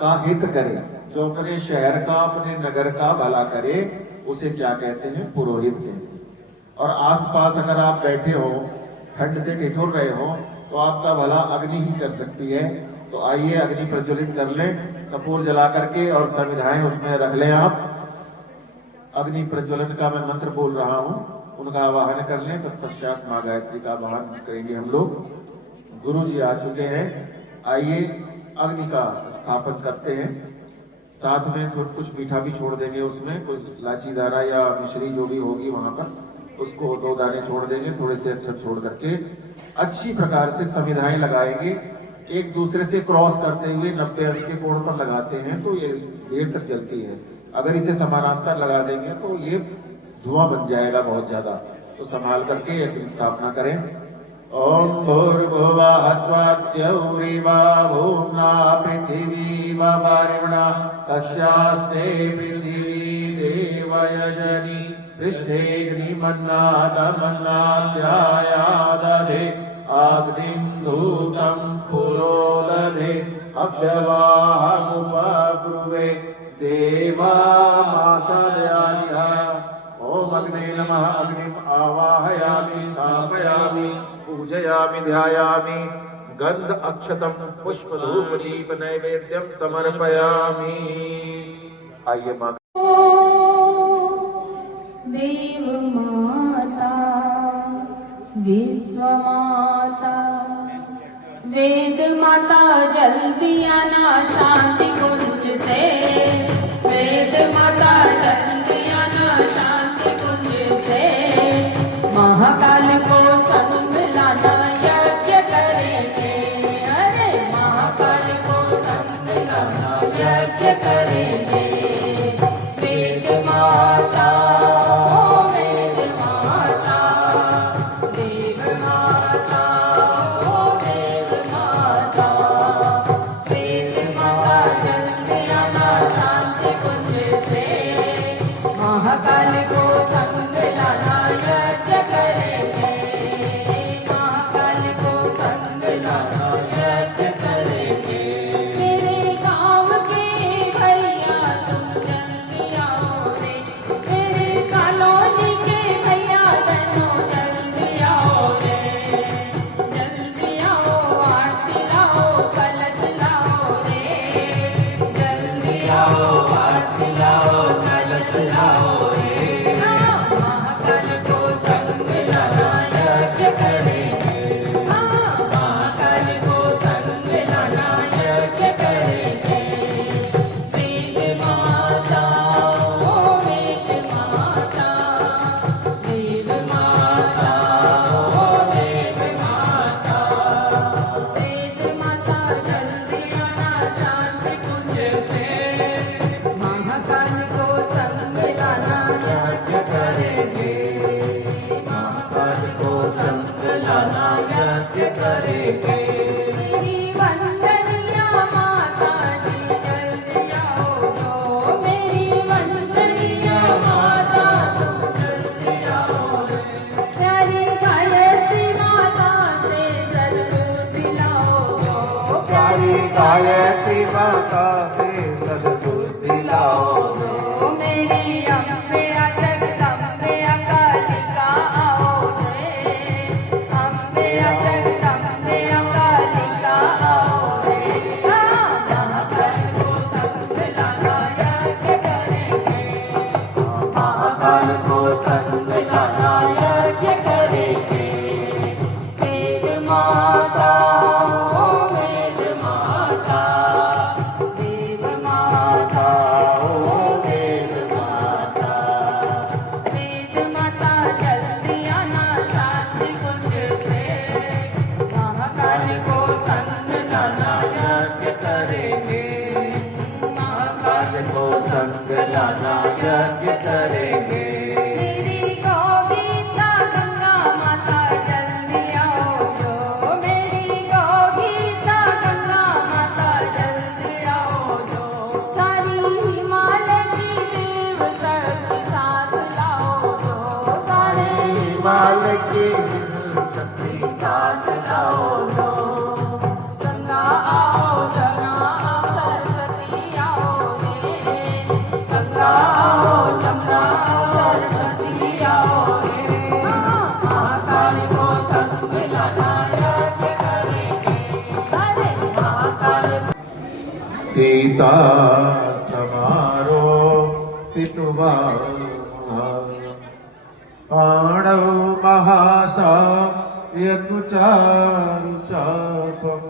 का हित करे, जो अपने शहर का अपने नगर का भला करे, उसे क्या कहते हैं? पुरोहित कहते हैं। और आसपास अगर आप बैठे हो, ठंड से ठिठुर रहे हो, तो आपका भला अग्नि ही कर सकती है। तो आइए अग्नि प्रज्वलित कर लें, कपूर जला करके, और संविधाएं उसमें रख लें। आप अग्नि प्रज्वलन का मैं मंत्र बोल रहा हूं, उनका आवाहन कर लें। तत्पश्चात माँ गायत्री का आवाहन करेंगे हम लोग। गुरु जी आ चुके हैं, आइए अग्नि का स्थापन करते हैं। साथ में थोड़ा कुछ मीठा भी छोड़ देंगे, उसमें कोई इलायची दाना या मिश्री जो भी होगी वहां पर, उसको 2 दाने छोड़ देंगे, थोड़े से अक्षर छोड़ करके अच्छी प्रकार से समिधाएं लगाएंगे। एक दूसरे से क्रॉस करते हुए 90 अंश के कोण पर लगाते हैं तो ये देर तक जलती है। अगर इसे समानांतर लगा देंगे तो ये धुआं बन जाएगा बहुत ज्यादा। तो संभाल करके अग्नि स्थापना करें। ओम भूर्भुवः स्वत्यौरिवा भूम्ना पृथिवी वारिणा तस्यास्ते पृथिवी देवयजनी पृष्ठेऽग्निमन्नादमन्नाद्यायादधे अग्निं धूतं पुरोदधे अव्यवाहमुपब्रुवे देवामासादयानिह। ओम अग्ने नमः। अग्निम आवाहयामि, स्थापयामि, पूजयामि, ध्यायामि। गंध अक्षतम पुष्प धूप दीप नैवेद्यम समर्पयामि। आइए माँ। देव माता विश्व माता वेद माता जल्दी आना शांति कुंज से। वेद माता जल्दी आना शांति कुंज से। महाकाल को संग लाना यज्ञ करेंगे। अरे महाकाल को संग लाना यज्ञ करेंगे। वेद माता गायत्री माता से सद्बुद्धि लाओ। मेरी अम्बे जगदम्बे अकालिका आओ रे। अम्बे जगदम्बे अकालिका आओ रे। महाकाल को संग लाना यज्ञ करेंगे। महाकाल को संग लाना यज्ञ करेंगे। वेद माता संग लाना यज्ञ करेंगे। मेरी गोगीता गंगा माता जल्दी आओ जो। मेरी गोगीता गंगा माता जल्दी आओ जो। सारी हिमालय की देव शक्ति साथ लाओ जो। सारे हिमालय की शक्ति साथ लाओ जो। गंगा सीता समारो पितुवाहा पाणौ महासायकु चारुचापं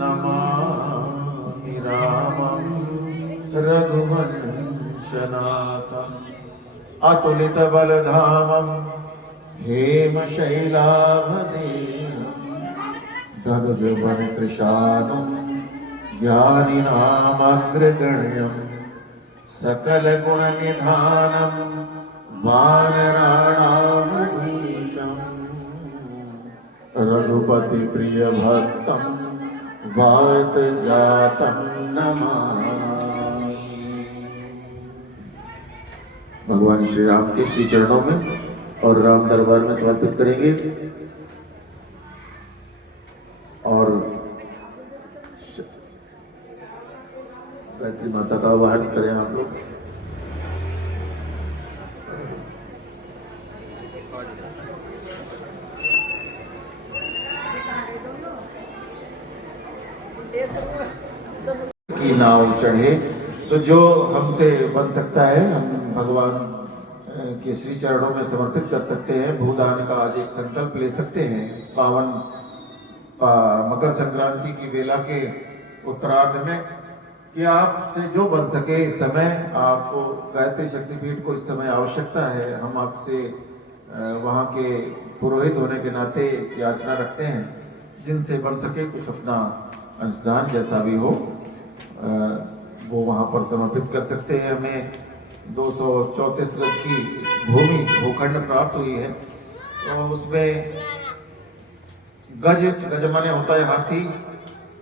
नमामि रामं रघुवंशनाथम् अतुलितबलधामं हेमशैलाभदेहं धनुजवनकृशानुं ज्ञानिनामग्रगण्यं सकलगुणनिधानं वानराणामधीशम् रघुपतिप्रियभक्तं वातजातं नमामि। भगवान श्री राम के श्री चरणों में और राम दरबार में समर्पित करेंगे और गायत्री माता का आवाहन करें आप लोग। की नाव चढ़े तो जो हमसे बन सकता है हम भगवान के श्री चरणों में समर्पित कर सकते हैं। भूदान का आज एक संकल्प ले सकते हैं इस पावन मकर संक्रांति की बेला के उत्तरार्ध में कि आपसे जो बन सके इस समय। आपको गायत्री शक्तिपीठ को इस समय आवश्यकता है। हम आपसे वहाँ के पुरोहित होने के नाते याचना रखते हैं जिनसे बन सके कुछ अपना अंशदान जैसा भी हो वो वहाँ पर समर्पित कर सकते हैं। हमें 234 गज की भूमि भूखंड प्राप्त हुई है तो उसमें गज माने होता है हाथी,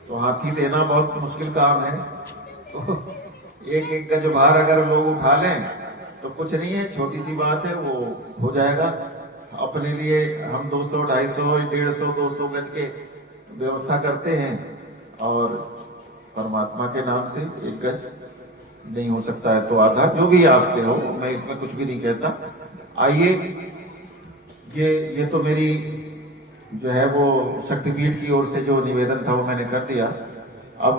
तो हाथी देना बहुत मुश्किल काम है। तो एक गज भार अगर लोग उठा लें तो कुछ नहीं है, छोटी सी बात है, वो हो जाएगा। अपने लिए हम 200, 250, 150, 200 गज के व्यवस्था करते हैं और परमात्मा के नाम से एक गज नहीं हो सकता है तो आधा जो भी आपसे हो, मैं इसमें कुछ भी नहीं कहता। आइए, ये तो मेरी जो है वो शक्तिपीठ की ओर से जो निवेदन था वो मैंने कर दिया। अब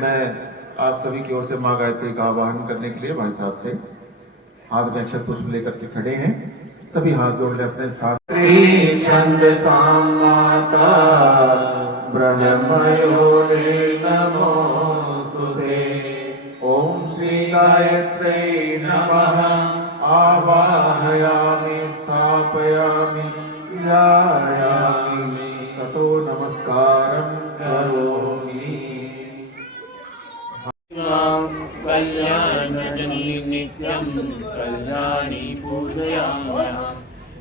मैं आप सभी की ओर से माँ गायत्री का आवाहन करने के लिए भाई साहब से हाथ में अक्षत पुष्प लेकर के खड़े हैं। सभी हाथ जोड़ ले अपने स्थान। छंद माता ब्रह्मयोरे नमोस्तुते। ओम श्री गायत्रे नमः। आवाहयामि स्थापयामि ध्यायामि ततो नमस्कारं करोमि। कल्याणजनी नित्यं कल्याणी पूजयामः।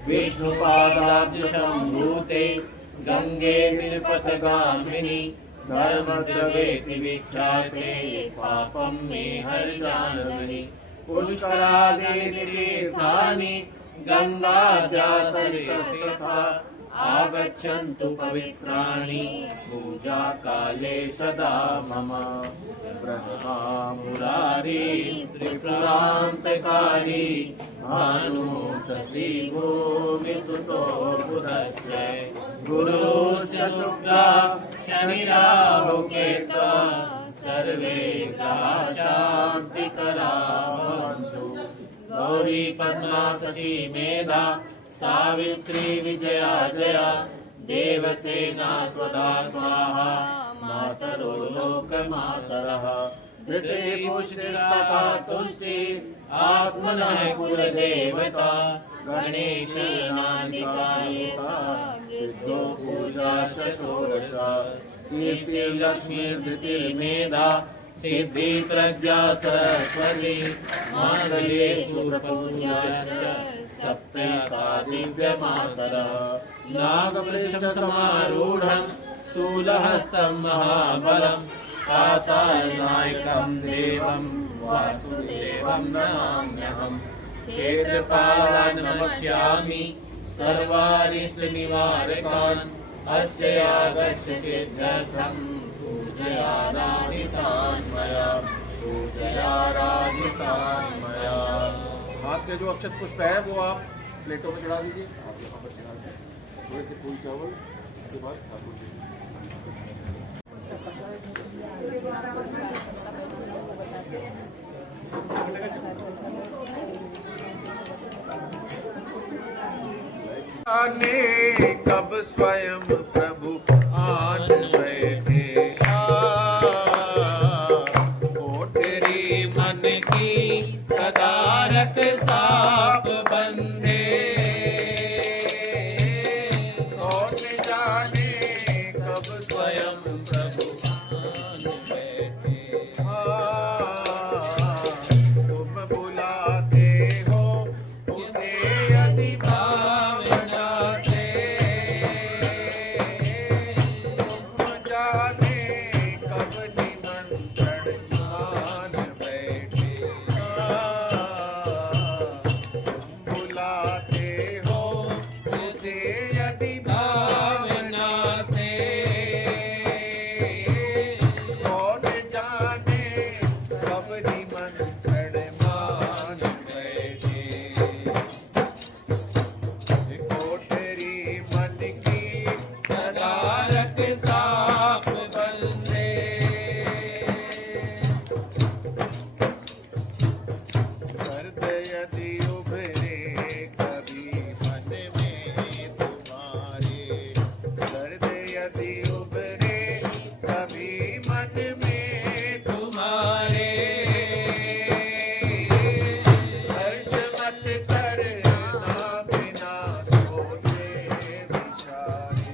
विष्णुपादाब्जसम्भूते गंगे निरपथगामिनी धर्मद्रवेति विख्याते पापं मे हर जानवि। पुष्करादि तीर्थानि गंगाद्या सरितस्तथा आगच्छन्तु पवित्राणि पूजा काले सदा मम। ब्रह्मा मुरारी त्रिपुरान्तकारी भानु शशि भूमिसुतो बुधश्च गुरुश्च शुक्ला शनिराहु केतुः सर्वे ग्रहा शान्तिकरा भवन्तु। गौरी पद्मा शची मेधा सावित्री विजया जया देवसेना स्वधा स्वाहा मातरो लोकमातरः। धृते पुष्टिस्तथा तुष्टि आत्मनः कुलदेवता गणेश नादिकायता वृद्धो पूजाश्च षोडश। कीर्तिर्लक्ष्मीर्धृतिर्मेधा सिद्धि प्रज्ञा सरस्वती मांगल्ये सुरपूजाश्च सप्तैका दिव्यमातरः। नागपृष्ठसमारूढं शूलहस्तं महाबलं कातालनायकं देवं वासुदेवं नमाम्यहम्। क्षेत्रपालान् नमस्यामि सर्वारिष्टनिवारकान्। अस्य यागस्य सिद्ध्यर्थं पूजयाराधितान् मया पूजयाराधितान् मया। हाथ में जो अक्षत पुष्प है वो आप प्लेटों में चढ़ा दीजिए। आप यहाँ पर चढ़ा दीजिए थोड़े से फूल चावल उसके बाद ठाकुर जी। जाने कब स्वयं प्रभु आन बैठे कोठरी मन की सदा रख साफ बंदे कौन जाने कब स्वयं प्रभु आन बैठे तुम बुलाते हो उसे यदि भावना से तुम जाने कब निमंत्रण मान बैठे तुम बुलाते हो उसे यदि भावना से कौन जाने कब निमंत्रण मान बैठे कोठरी मन की सदा रख साफ बंदे दर्द यदि उभरे कभी मन में तुम्हारे दर्द यदि उभरे कभी मन में तुम्हारे हर्ष मत करना बिना सोचे विचारे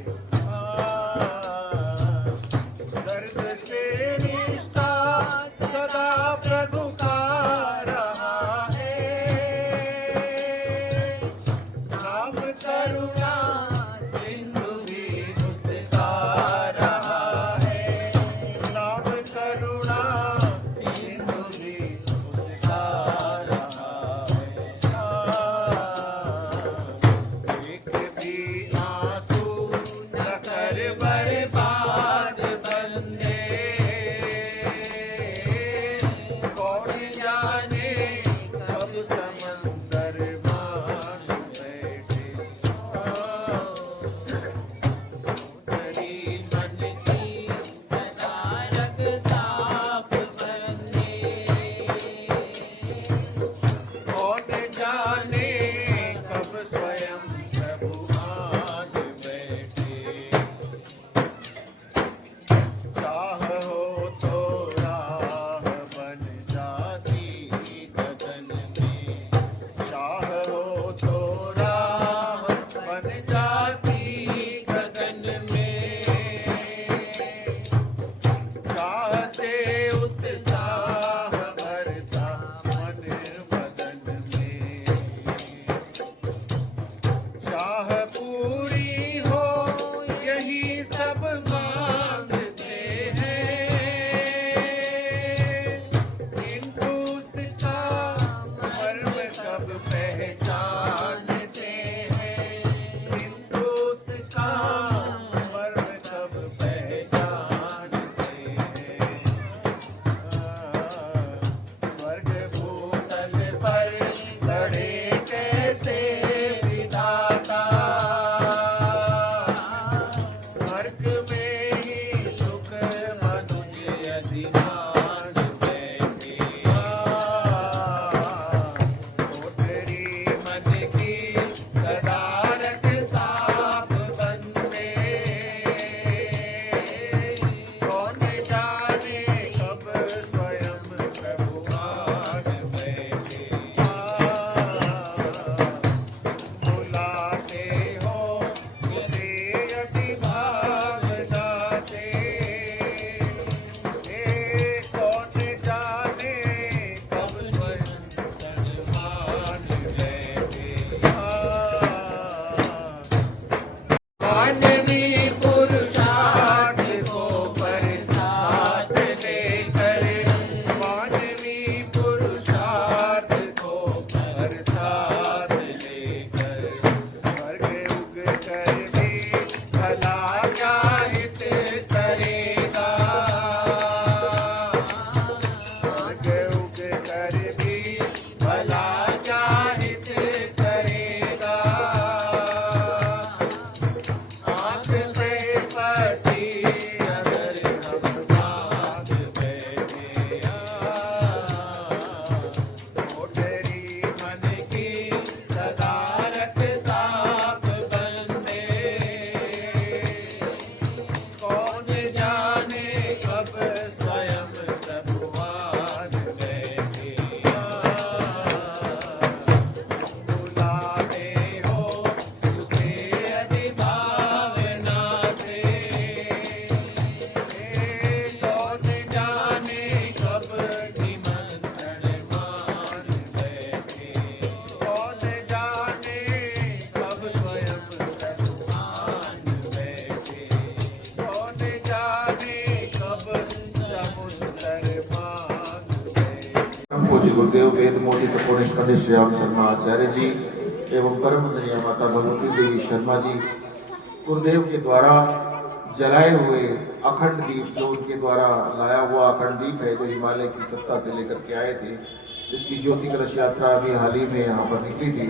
दर्द से रिश्ता सदा प्रभु का रहा है नाम करुणा सिंधु भी उसका रहा है नाम करुणा सिंधु भी उसका रहा है एक भी आंसू न कर बर्बाद बंदे कौन जाने कब समंदर मान बैठे कोठरी मन की सदा रख साफ बंदे पूज्य गुरुदेव वेद मोदी तपोनिष्ठ पंडित श्री राम शर्मा आचार्य जी एवं परम वंदनीय माता भगवती देवी शर्मा जी गुरुदेव के द्वारा जलाए हुए अखंड दीप, जो उनके द्वारा लाया हुआ अखंड दीप है, जो हिमालय की सत्ता से लेकर के आए थे, जिसकी ज्योति कलश यात्रा अभी हाल ही में यहाँ पर निकली थी,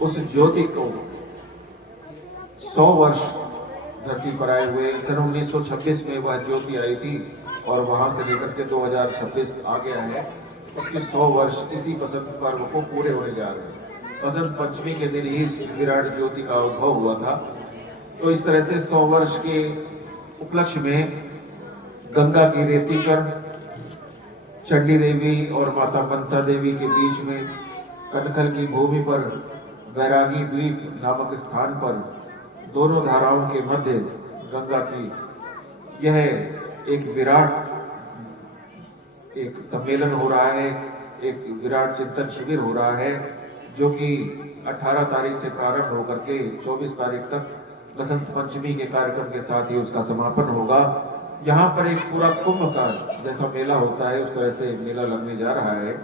उस ज्योति को 100 वर्ष धरती पर आए हुए सन 1926 में वह ज्योति आई थी और वहां से लेकर के 2026 आ गया है। उसके 100 वर्ष इसी बसंत पर्व को पूरे होने जा रहे हैं। बसंत पंचमी के दिन ही इस विराट ज्योति का उद्भव हुआ था। तो इस तरह से 100 वर्ष के उपलक्ष्य में गंगा की रेती पर चंडी देवी और माता मनसा देवी के बीच में कनखल की भूमि पर बैरागी द्वीप नामक स्थान पर दोनों धाराओं के मध्य गंगा की यह एक विराट एक सम्मेलन हो रहा है, एक विराट चिंतन शिविर हो रहा है, जो कि 18 तारीख से प्रारंभ होकर के 24 तारीख तक बसंत पंचमी के कार्यक्रम के साथ ही उसका समापन होगा। यहाँ पर एक पूरा कुंभ का जैसा मेला होता है, उस तरह से मेला लगने जा रहा है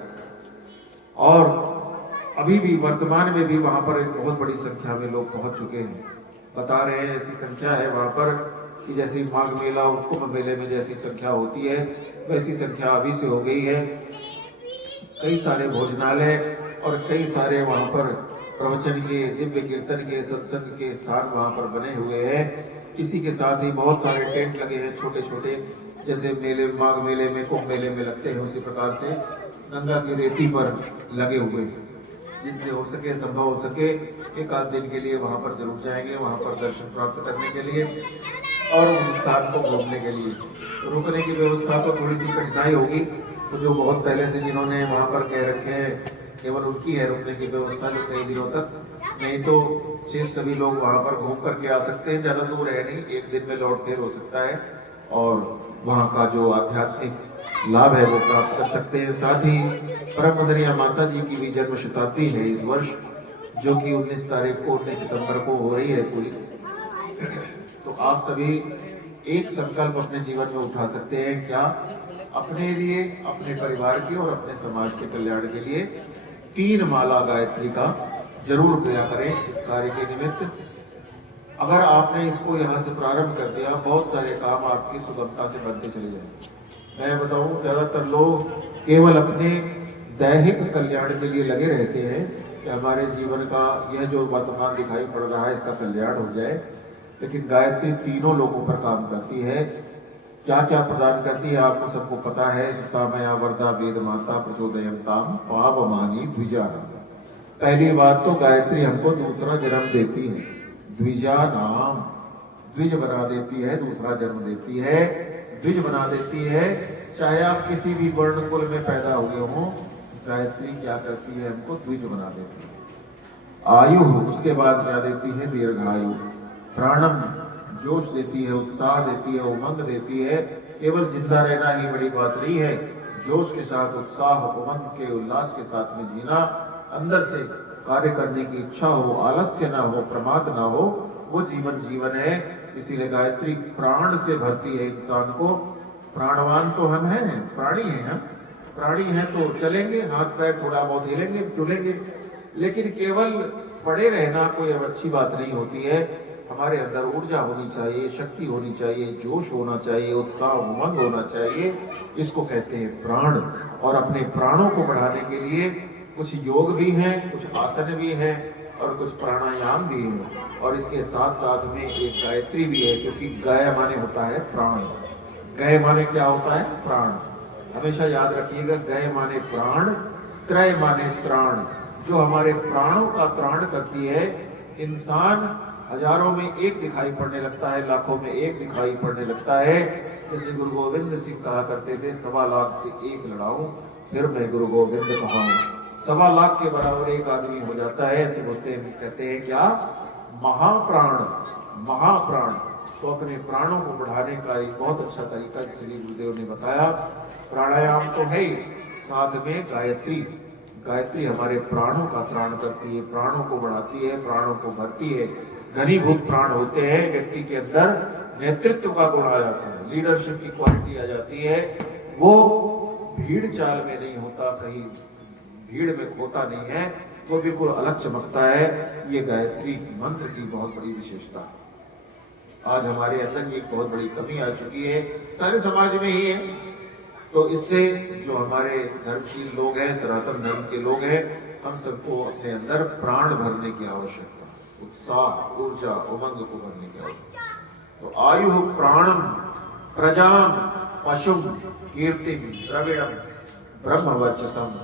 और अभी भी वर्तमान में भी वहां पर एक बहुत बड़ी संख्या में लोग पहुंच चुके हैं। बता रहे हैं ऐसी संख्या है वहां पर कि जैसे माघ मेला और कुंभ मेले में जैसी संख्या होती है, वैसी संख्या अभी से हो गई है। कई सारे भोजनालय और कई सारे वहां पर प्रवचन के, दिव्य कीर्तन के, सत्संग के स्थान वहां पर बने हुए हैं। इसी के साथ ही बहुत सारे टेंट लगे हैं छोटे छोटे, जैसे मेले माघ मेले में, कुंभ मेले में लगते हैं, उसी प्रकार से गंगा की रेती पर लगे हुए हैं। जिनसे हो सके, संभव हो सके, एक आध दिन के लिए वहां पर जरूर जाएंगे, वहां पर दर्शन प्राप्त करने के लिए और उस स्थान को घूमने के लिए। रुकने की व्यवस्था तो थोड़ी सी कठिनाई होगी, तो जो बहुत पहले से जिन्होंने वहां पर कह रखे हैं केवल उनकी है रुकने की व्यवस्था, जो कई दिनों तक, नहीं तो शेष सभी लोग वहां पर घूम करके आ सकते हैं। ज्यादा दूर है नहीं, एक दिन में लौट फेर हो सकता है और वहां का जो आध्यात्मिक लाभ है वो प्राप्त कर सकते हैं। साथ ही परम वंदनीय माता जी की भी जन्म शताब्दी है इस वर्ष, जो कि 19 तारीख को 19 सितंबर को हो रही है पूरी। तो आप सभी एक संकल्प अपने जीवन में उठा सकते हैं, क्या? अपने लिए, अपने परिवार के और अपने समाज के कल्याण के लिए 3 माला गायत्री का जरूर किया करें इस कार्य के निमित्त। अगर आपने इसको यहाँ से प्रारंभ कर दिया, बहुत सारे काम आपकी सुगमता से बनते चले जाएंगे। मैं बताऊं, ज्यादातर लोग केवल अपने दैहिक कल्याण के लिए लगे रहते हैं कि हमारे जीवन का यह जो वर्तमान दिखाई पड़ रहा है इसका कल्याण हो जाए, लेकिन गायत्री तीनों लोगों पर काम करती है। क्या क्या प्रदान करती है आपको सबको पता है। सुतामया वरदा वेद माता प्रचोदयंताम पावमानी द्विजाना। पहली बात तो गायत्री हमको दूसरा जन्म देती है, द्विजा नाम, द्विज बना देती है, दूसरा जन्म देती है, द्विज बना देती है। चाहे आप किसी भी वर्ण कुल में पैदा हुए हो, गायत्री क्या करती है, हमको द्विज बना देती है। आयु, उसके बाद क्या देती है, दीर्घायु। प्राणम, जोश देती है, उत्साह देती है, उमंग देती है। केवल जिंदा रहना ही बड़ी बात नहीं है, जोश के साथ, उत्साह, उमंग के, उल्लास के साथ में जीना, अंदर से कार्य करने की इच्छा हो, आलस्य ना हो, प्रमाद ना हो, वो जीवन है। इसीलिए गायत्री प्राण से भरती है इंसान को। प्राणवान तो हम हैं, प्राणी हैं हम, प्राणी हैं तो चलेंगे, हाथ पैर थोड़ा बहुत हिलेंगे डुलेंगे, लेकिन केवल पड़े रहना कोई अच्छी बात नहीं होती है। हमारे अंदर ऊर्जा होनी चाहिए, शक्ति होनी चाहिए, जोश होना चाहिए, उत्साह उमंग होना चाहिए। इसको कहते हैं प्राण। और अपने प्राणों को बढ़ाने के लिए कुछ योग भी हैं, कुछ आसन भी हैं और कुछ प्राणायाम भी हैं, और इसके साथ साथ में एक गायत्री भी है, क्योंकि गाय माने होता है प्राण। गय माने क्या होता है, प्राण। हमेशा याद रखिएगा, गय माने प्राण, त्रय माने त्राण। जो हमारे प्राणों का त्राण करती है। इंसान हजारों में एक दिखाई पड़ने लगता है, लाखों में एक दिखाई पड़ने लगता है। जैसे गुरु गोविंद सिंह कहा करते थे, 1.25 लाख से एक लड़ाऊं फिर मैं गुरु गोविंद कहाऊं। 1.25 लाख के बराबर एक आदमी हो जाता है, ऐसे कहते हैं क्या, महाप्राण, महाप्राण। तो अपने प्राणों को बढ़ाने का एक बहुत अच्छा तरीका इसलिए गुरुदेव ने बताया। प्राणायाम तो है ही, साथ में गायत्री। गायत्री हमारे प्राणों का त्राण करती है, प्राणों को बढ़ाती है, प्राणों को भरती है। घनीभूत प्राण होते हैं, व्यक्ति के अंदर नेतृत्व का गुण आ जाता है, लीडरशिप की क्वालिटी आ जाती है। वो भीड़ चाल में नहीं होता, कहीं भीड़ में खोता नहीं है, वो बिल्कुल अलग चमकता है। ये गायत्री मंत्र की बहुत बड़ी विशेषता। आज हमारे अंदर ये बहुत बड़ी कमी आ चुकी है, सारे समाज में ही है। तो इससे जो हमारे धर्मशील लोग हैं, सनातन धर्म के लोग हैं, हम सबको अपने अंदर प्राण भरने की आवश्यकता है, उत्साह, ऊर्जा, उमंग को भरने की आवश्यकता है। तो आयु प्राणम प्रजाम पशुम कीर्तिम द्रविड़म ब्रह्मवर्चसम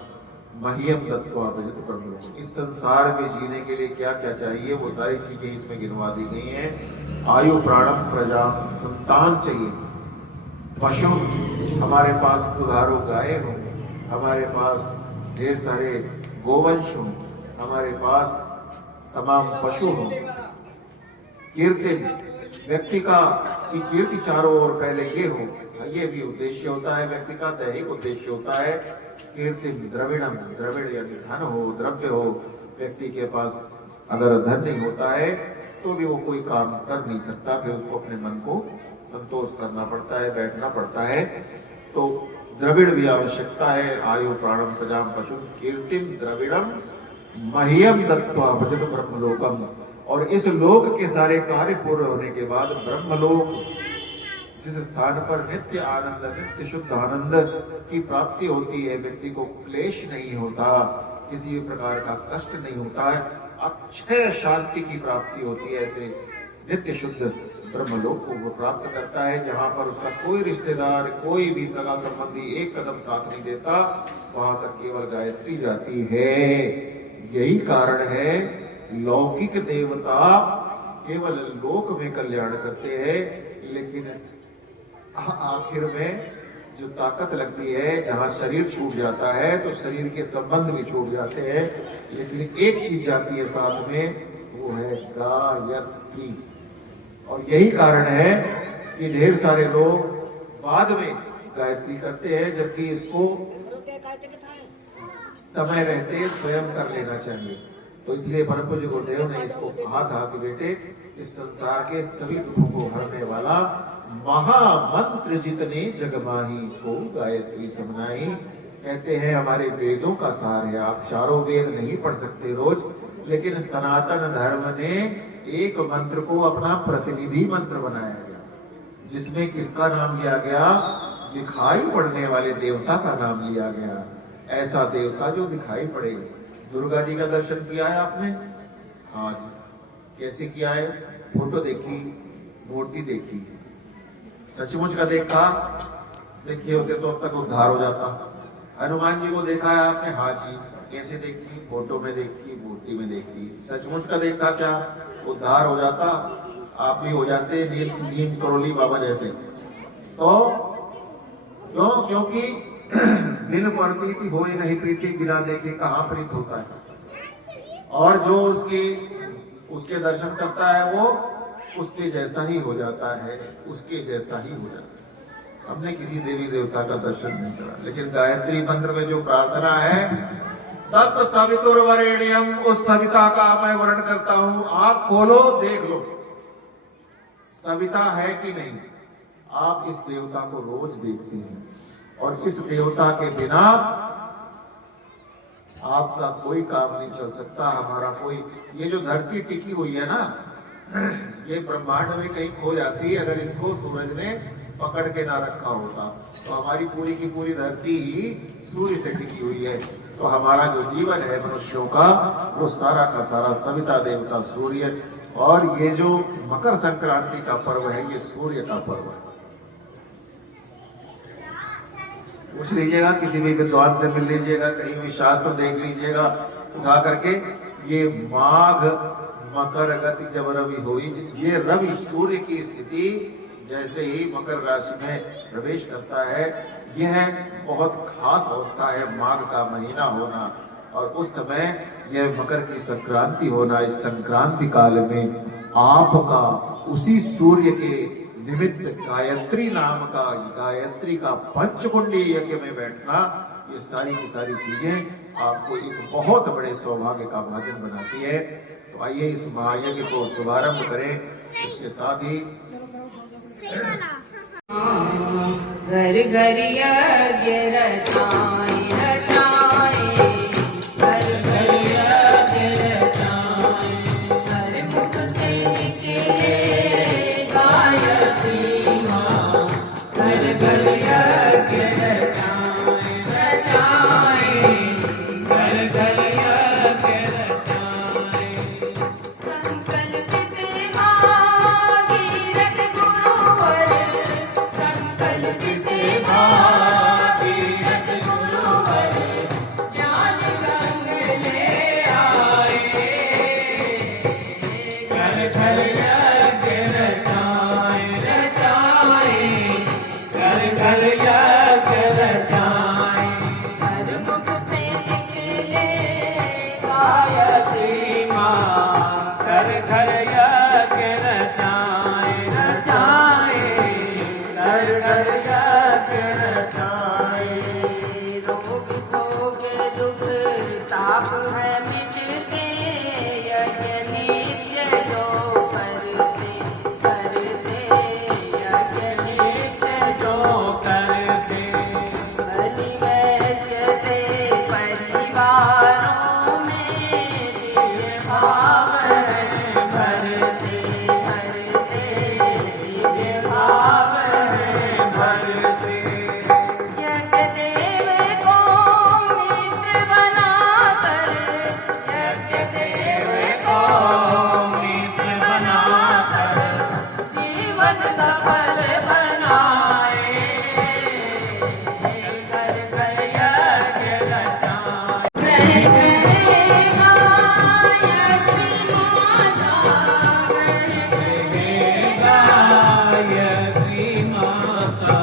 मह्यम दत्वा भजत ब्रह्म। इस संसार में जीने के लिए क्या क्या चाहिए, वो सारी चीजें इसमें गिनवा दी गई हैं। आयु प्राणम प्रजाम, संतान चाहिए, पशु, हमारे पास दुधारू गाय हो, हमारे पास ढेर सारे गोवंश हो, हमारे पास तमाम पशु हो। कीर्ति, व्यक्ति का की कीर्ति चारों ओर फैले, ये हो, ये भी उद्देश्य होता है व्यक्ति का, दैहिक उद्देश्य होता है। कीर्ति द्रविणम, द्रविड़ यानी धन हो, द्रव्य हो। व्यक्ति के पास अगर धन नहीं होता है तो भी वो कोई काम कर नहीं सकता, फिर उसको अपने मन को संतोष करना पड़ता है, बैठना पड़ता है। तो द्रविड़ भी आवश्यकता है। आयु प्राणम प्रजाम पशु कीर्तिम द्रविड़म मह्यम दत्वा भजत ब्रह्मलोकम। और इस लोक के सारे कार्य पूरे होने के बाद ब्रह्मलोक, जिस स्थान पर नित्य आनंद, नित्य शुद्ध आनंद की प्राप्ति होती है, व्यक्ति को क्लेश नहीं होता, किसी भी प्रकार का कष्ट नहीं होता है, अक्षय शांति की प्राप्ति होती है, ऐसे नित्य शुद्ध ब्रह्मलोक को वो प्राप्त करता है, जहाँ पर उसका कोई रिश्तेदार, कोई भी सगा संबंधी एक कदम साथ नहीं देता, वहां तक केवल गायत्री जाती है। यही कारण है लौकिक देवता केवल लोक में कल्याण करते हैं, लेकिन आखिर में जो ताकत लगती है, जहाँ शरीर छूट जाता है तो शरीर के संबंध भी छूट जाते हैं, लेकिन एक चीज जाती है साथ में, वो है गायत्री। और यही कारण है कि ढेर सारे लोग बाद में गायत्री करते हैं, जबकि इसको समय रहते स्वयं कर लेना चाहिए। तो इसलिए परम पूज्य गुरुदेव ने इसको कहा था कि बेटे, इस संसार के सभी दुखों को हरने वाला महामंत्र जितने जगमाही को गायत्री समनाई। कहते हैं हमारे वेदों का सार है। आप चारों वेद नहीं पढ़ सकते रोज, लेकिन सनातन धर्म ने एक मंत्र को अपना प्रतिनिधि मंत्र बनाया गया, जिसमें किसका नाम लिया गया? दिखाई पड़ने वाले देवता का नाम लिया गया। ऐसा देवता जो दिखाई पड़े। दुर्गा जी का दर्शन किया है आपने? हाँ जी। कैसे किया है? फोटो देखी, मूर्ति देखी, सचमुच का देखा, देखे होते तो अब तक उद्धार हो जाता। हनुमान जी को देखा है आपने? हाँ जी। कैसे देखी? फोटो में देखी, मूर्ति में देखी। सचमुच का देखा, क्या उद्धार हो जाता? आप भी हो जाते नीम करोली बाबा जैसे। तो क्यों? क्योंकि बिन प्रतीति होए नहीं प्रीति, बिना देखे कहाँ प्रीत होता है। और जो उसके दर्शन करता है वो उसके जैसा ही हो जाता है, उसके जैसा ही हो जाता है। हमने किसी देवी देवता का दर्शन नहीं करा, लेकिन गायत्री मंत्र में जो प्रार्थना है, तत् सवितुर्वरेण्यम, उस सविता का मैं वर्णन करता हूं। आंख खोलो, देख लो सविता है कि नहीं। आप इस देवता को रोज देखते हैं, और इस देवता के बिना आपका कोई काम नहीं चल सकता। हमारा कोई, ये जो धरती टिकी हुई है ना, ये ब्रह्मांड में कहीं खो जाती अगर इसको सूरज ने पकड़ के ना रखा होता। तो हमारी पूरी की पूरी धरती ही सूर्य से टिकी हुई है। तो हमारा जो जीवन है मनुष्यों का, वो सारा का सारा सविता देवता सूर्य। और ये जो मकर संक्रांति का पर्व है, ये सूर्य का पर्व है। पूछ लीजिएगा, किसी भी विद्वान से मिल लीजिएगा, कहीं भी शास्त्र देख लीजिएगा उठा करके, ये माघ मकर गति जब रवि हुई, ये रवि सूर्य की स्थिति जैसे ही मकर राशि में प्रवेश करता है, यह बहुत खास अवस्था है माघ का महीना होना, और उस समय यह मकर की संक्रांति होना। इस संक्रांति काल में आपका उसी सूर्य के निमित्त गायत्री नाम का, गायत्री का पंचकुंडी यज्ञ में बैठना, ये सारी की सारी चीजें आपको एक बहुत बड़े सौभाग्य का भाजन बनाती है। तो आइए इस महायज्ञ को शुभारंभ करें। इसके साथ ही घर घर यज्ञ रचाए रचाए, घर घर यज्ञ रचाए, हर मुख से निकले गायत्री माँ, घर घर यज्ञ रचाए रचाए, घर घर यज्ञ रचाए। संकल्पित भागीरथ गुरुवर, संकल्पित भागीरथ गुरुवर, ज्ञान गंग ले आए, घर घर यज्ञ रचाए रचाए, घर घर यज्ञ रचाए, हर मुख से निकले गायत्री माँ, घर घर यज्ञ रचाए रचाए, घर घर यज्ञ रचाए। रोग शोक दुख ताप है मिटते, यज्ञ नित्य जो करते करते, यज्ञ नित्य जो करते। बलि वैश्य से परिवारों में दिव्य भाव है भरते भरते, दिव्य भाव है भरते। यज्ञ देव को मित्र बनाकर, यज्ञ देव को मित्र बनाकर, जीवन सफल बनाए, घर घर यज्ञ रचाए। जय जय गायत्री माता, जय गायत्री माता,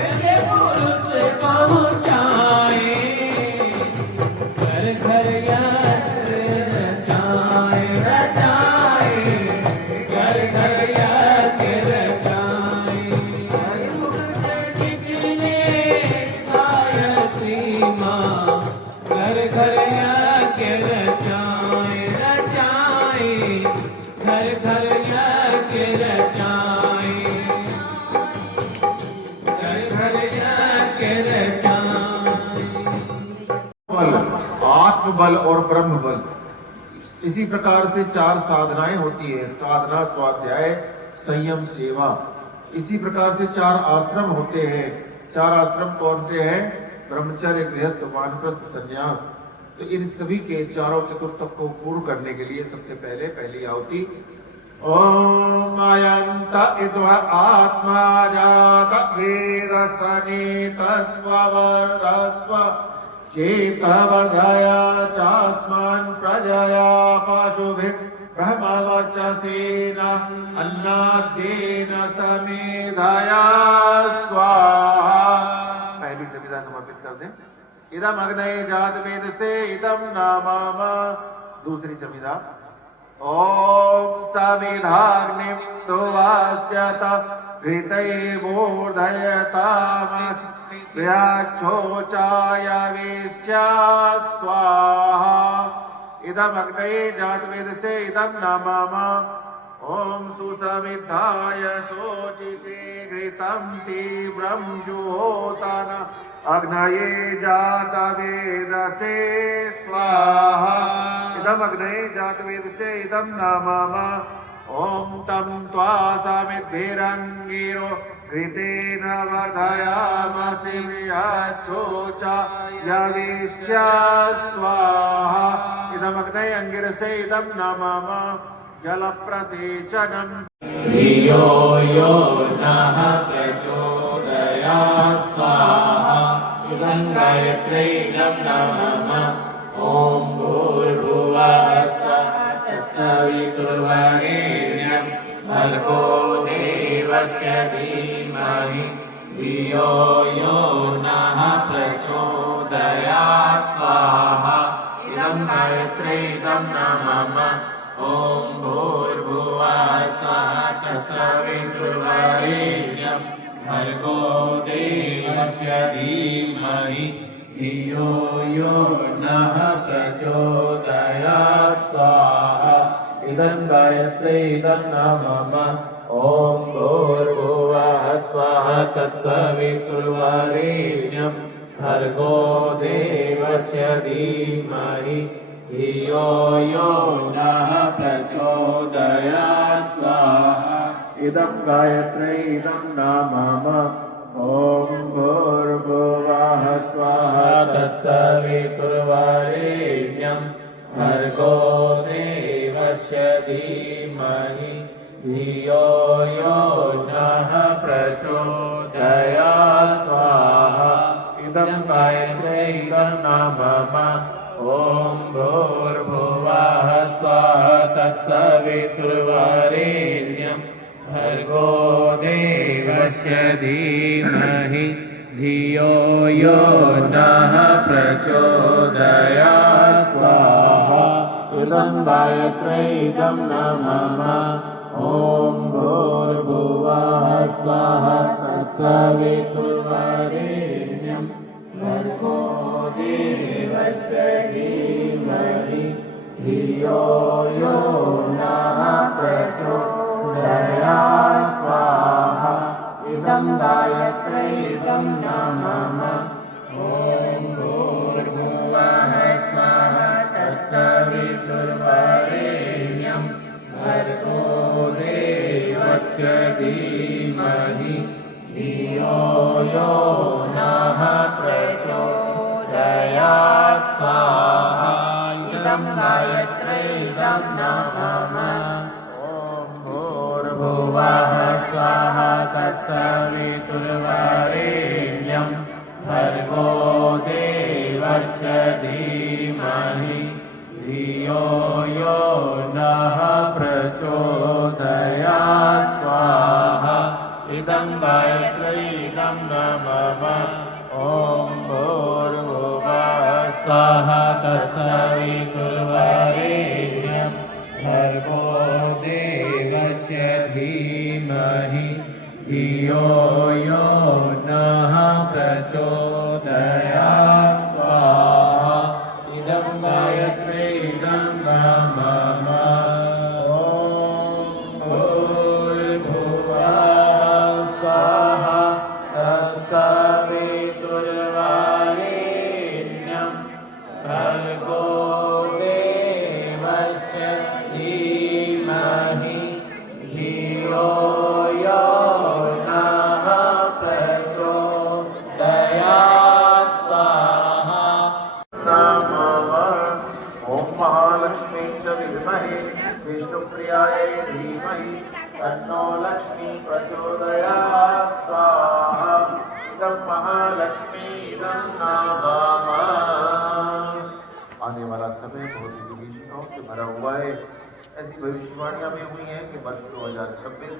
यज्ञ पुरुष पहुँचाए, घर घर यज्ञ रचाए रचाए, घर घर यज्ञ रचाए। हर मुख से निकले गायत्री माँ, घर घर यज्ञ रचाए रचाए, घर घर यज्ञ रचाए, घर घर यज्ञ रचाए। बल, आत्मबल और ब्रह्म बल, इसी प्रकार से चार साधनाएं होती है, साधना, स्वाध्याय, संयम, सेवा। इसी प्रकार से चार आश्रम होते हैं। चार आश्रम कौन से हैं? ब्रह्मचर्य, गृहस्थ, वानप्रस्थ, संन्यास। तो इन सभी के चारों चतुर्थक को पूर्ण करने के लिए सबसे पहले पहली आहुति ओम अयंत इद्व आत्मा जात वेद सनेत स्ववर्धस्व चेतवर्धय चास्मान् प्रजया पशुभिः ब्रह्मवर्चसेन अन्नाद्येन समेधया स्वाहा। पहली सविधा समर्पित कर दें। इदम अग्नये जात वेद से इदम नामाम। दूसरी सविधा ओम सविधाग्निं दुवास्यत घृतैर्मूर्धयतामस् प्रियाच्छोचाय वेश्या स्वाहा। इदम अग्नये जात वेद से इदम नामाम। ओम सुसमिद्धाय शोचिषे घृतं तीव्रं जुहोतन अग्नये जात वेद से स्वाहा। इदम अग्नये जात वेद से इदम नामाम। ओम तं त्वा समिद्भिरङ्गिरो घृतेन वर्धयामसि प्रियाच्छोचाय वेश्या स्वाहा। इदम अग्नये अंगिरसे इदम नामाम। जलप्रसेचनम् धियो यो नः प्रचोदयात् स्वाहा। इदं गायत्र्यै नमः। ॐ भूर्भुवः स्वः तत्सवितुर्वरेण्यं भर्गो देवस्य धीमहि धियो यो नः प्रचोदयात् स्वाहा। इदं गायत्र्यै नमः। ॐ भूर्भुवः स्वः तत्सवितुर्वरेण्यं भर्गो देवस्य धीमहि धियो यो नः प्रचोदयात् स्वाहा। इदं गायत्र्यै नमः। ॐ भूर्भुवः स्वः तत्सवितुर्वरेण्यं भर्गो देवस्य धीमहि धियो यो नः प्रचोदयात् स्वाहा इदं गायत्री इदं नाम मम ॐ भूर्भुवः स्वः तत्सवितुर्वरेण्यं भर्गो देवस्य धीमहि धियो यो नः प्रचोदयात् स्वाहा इदं गायत्री इदं नाम मम ॐ भूर्भुवः स्वः तत्सवितुर्वरेण्यं भर्गो देवस्य धीमहि धियो यो नः प्रचोदयात् स्वाहा इदं गायत्री इदं नाम मम ॐ भूर्भुवः स्वः तत्सवितुर्वरेण्यं भर्गो देवस्य धीमहि धियो यो नः प्रचोदयात् स्वाहा इदं गायत्री इदं नाम मम ॐ भूर्भुवः स्वः तत्सवितुर्वरेण्यं भर्गो देवस्य धीमहि धियो यो नः प्रचोदयात् स्वाहा इदं गायत्री इदं नाम मम ॐ भूर्भुवः स्वः तत्सवितुर्वरेण्यं भर्गो देवस्य धीमहि धियो यो नः प्रचोदयात् स्वाहा इदं गायत्री इदं नाम मम ॐ भूर्भुवः स्वः तत्सवितुर्वरेण्यं भर्गो देवस्य धीमहि धियो यो नः प्रचोदयात् स्वाहा इदं गायत्री इदं नाम मम ॐ भूर्भुवः स्वः तत्सवितुर्वरेण्यं भर्गो देवस्य धीमहि धियो यो नः प्रचोदयात् स्वाहा ॐ महालक्ष्मी च विद्महे विष्णुप्रियायै धीमहि तन्नो लक्ष्मी प्रचोदयात् स्वाहा इदं महालक्ष्मी इदं नाम मम। आने वाला समय बहुत ही विभिन्नताओं से भरा हुआ है। ऐसी भविष्यवाणियां भी हुई हैं कि वर्ष 2026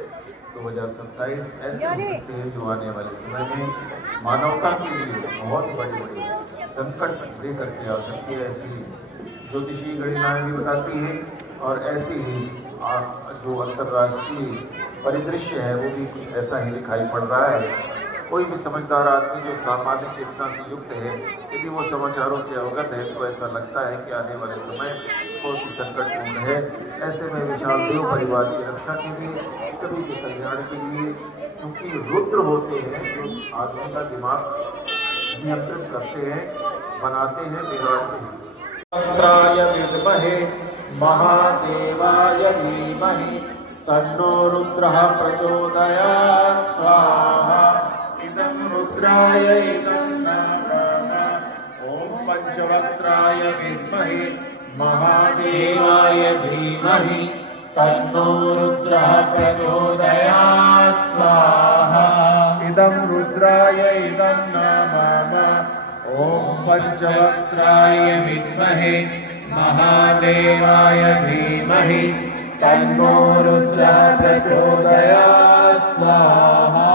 2027 ऐसे हो सकते हैं जो आने वाले समय में मानवता के लिए बहुत बड़ी बड़ी संकट लेकर के आ सकती है। ऐसी ज्योतिषी गणनाएं भी बताती हैं और ऐसी ही जो अंतर्राष्ट्रीय परिदृश्य है वो भी कुछ ऐसा ही दिखाई पड़ रहा है। कोई भी समझदार आदमी जो सामान्य चेतना से युक्त है यदि वो समाचारों से अवगत है तो ऐसा लगता है कि आने वाले समय बहुत ही संकटपूर्ण है। ऐसे में विशाल देव परिवार की रक्षा के लिए सभी के कल्याण के लिए क्योंकि रुद्र होते हैं जो आदमी का दिमाग नियंत्रित करते हैं, बनाते हैं, बिगाड़ते हैं। रुद्राय विद्महे महादेवाय धीमहि तन्नो रुद्रः प्रचोदयात् स्वाहा इदं रुद्राय इदं नाम ॐ पंचवक्त्राय विद्महे महादेवाय धीमहि तन्नो रुद्रः प्रचोदयात् स्वाहा इदं रुद्राय इदं नाम ॐ पंचवक्त्राय विद्महे महादेवाय धीमहि तन्नो रुद्रः प्रचोदयात् स्वाहा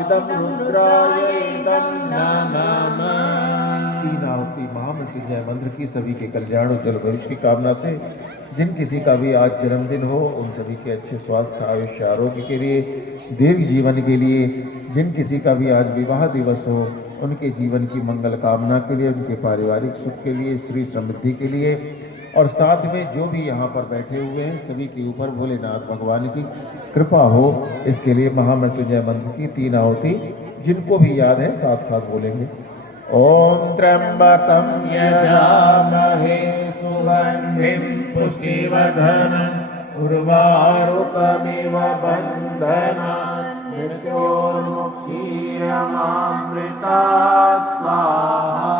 इदं रुद्राय इदं नमः। तीन आहुति महामृत्युंजय मंत्र की सभी के कल्याण उज्जवल भविष्य की कामना से जिन किसी का भी आज जन्मदिन हो उन सभी के अच्छे स्वास्थ्य आयुष्य आरोग्य के लिए, दीर्घ जीवन के लिए, जिन किसी का भी आज विवाह दिवस हो उनके जीवन की मंगल कामना के लिए, उनके पारिवारिक सुख के लिए, श्री समृद्धि के लिए, और साथ में जो भी यहाँ पर बैठे हुए हैं सभी के ऊपर भोलेनाथ भगवान की कृपा हो, इसके लिए महामृत्युंजय मंत्र की 3 आहुति जिनको भी याद है साथ साथ बोलेंगे। ओम त्र्यंबकं यजामहे सुगंधिं पुष्टिवर्धनम् उर्वारुकमिव बन्धनान् मृत्योर्मुक्षीयमामृतात् स्वाहा।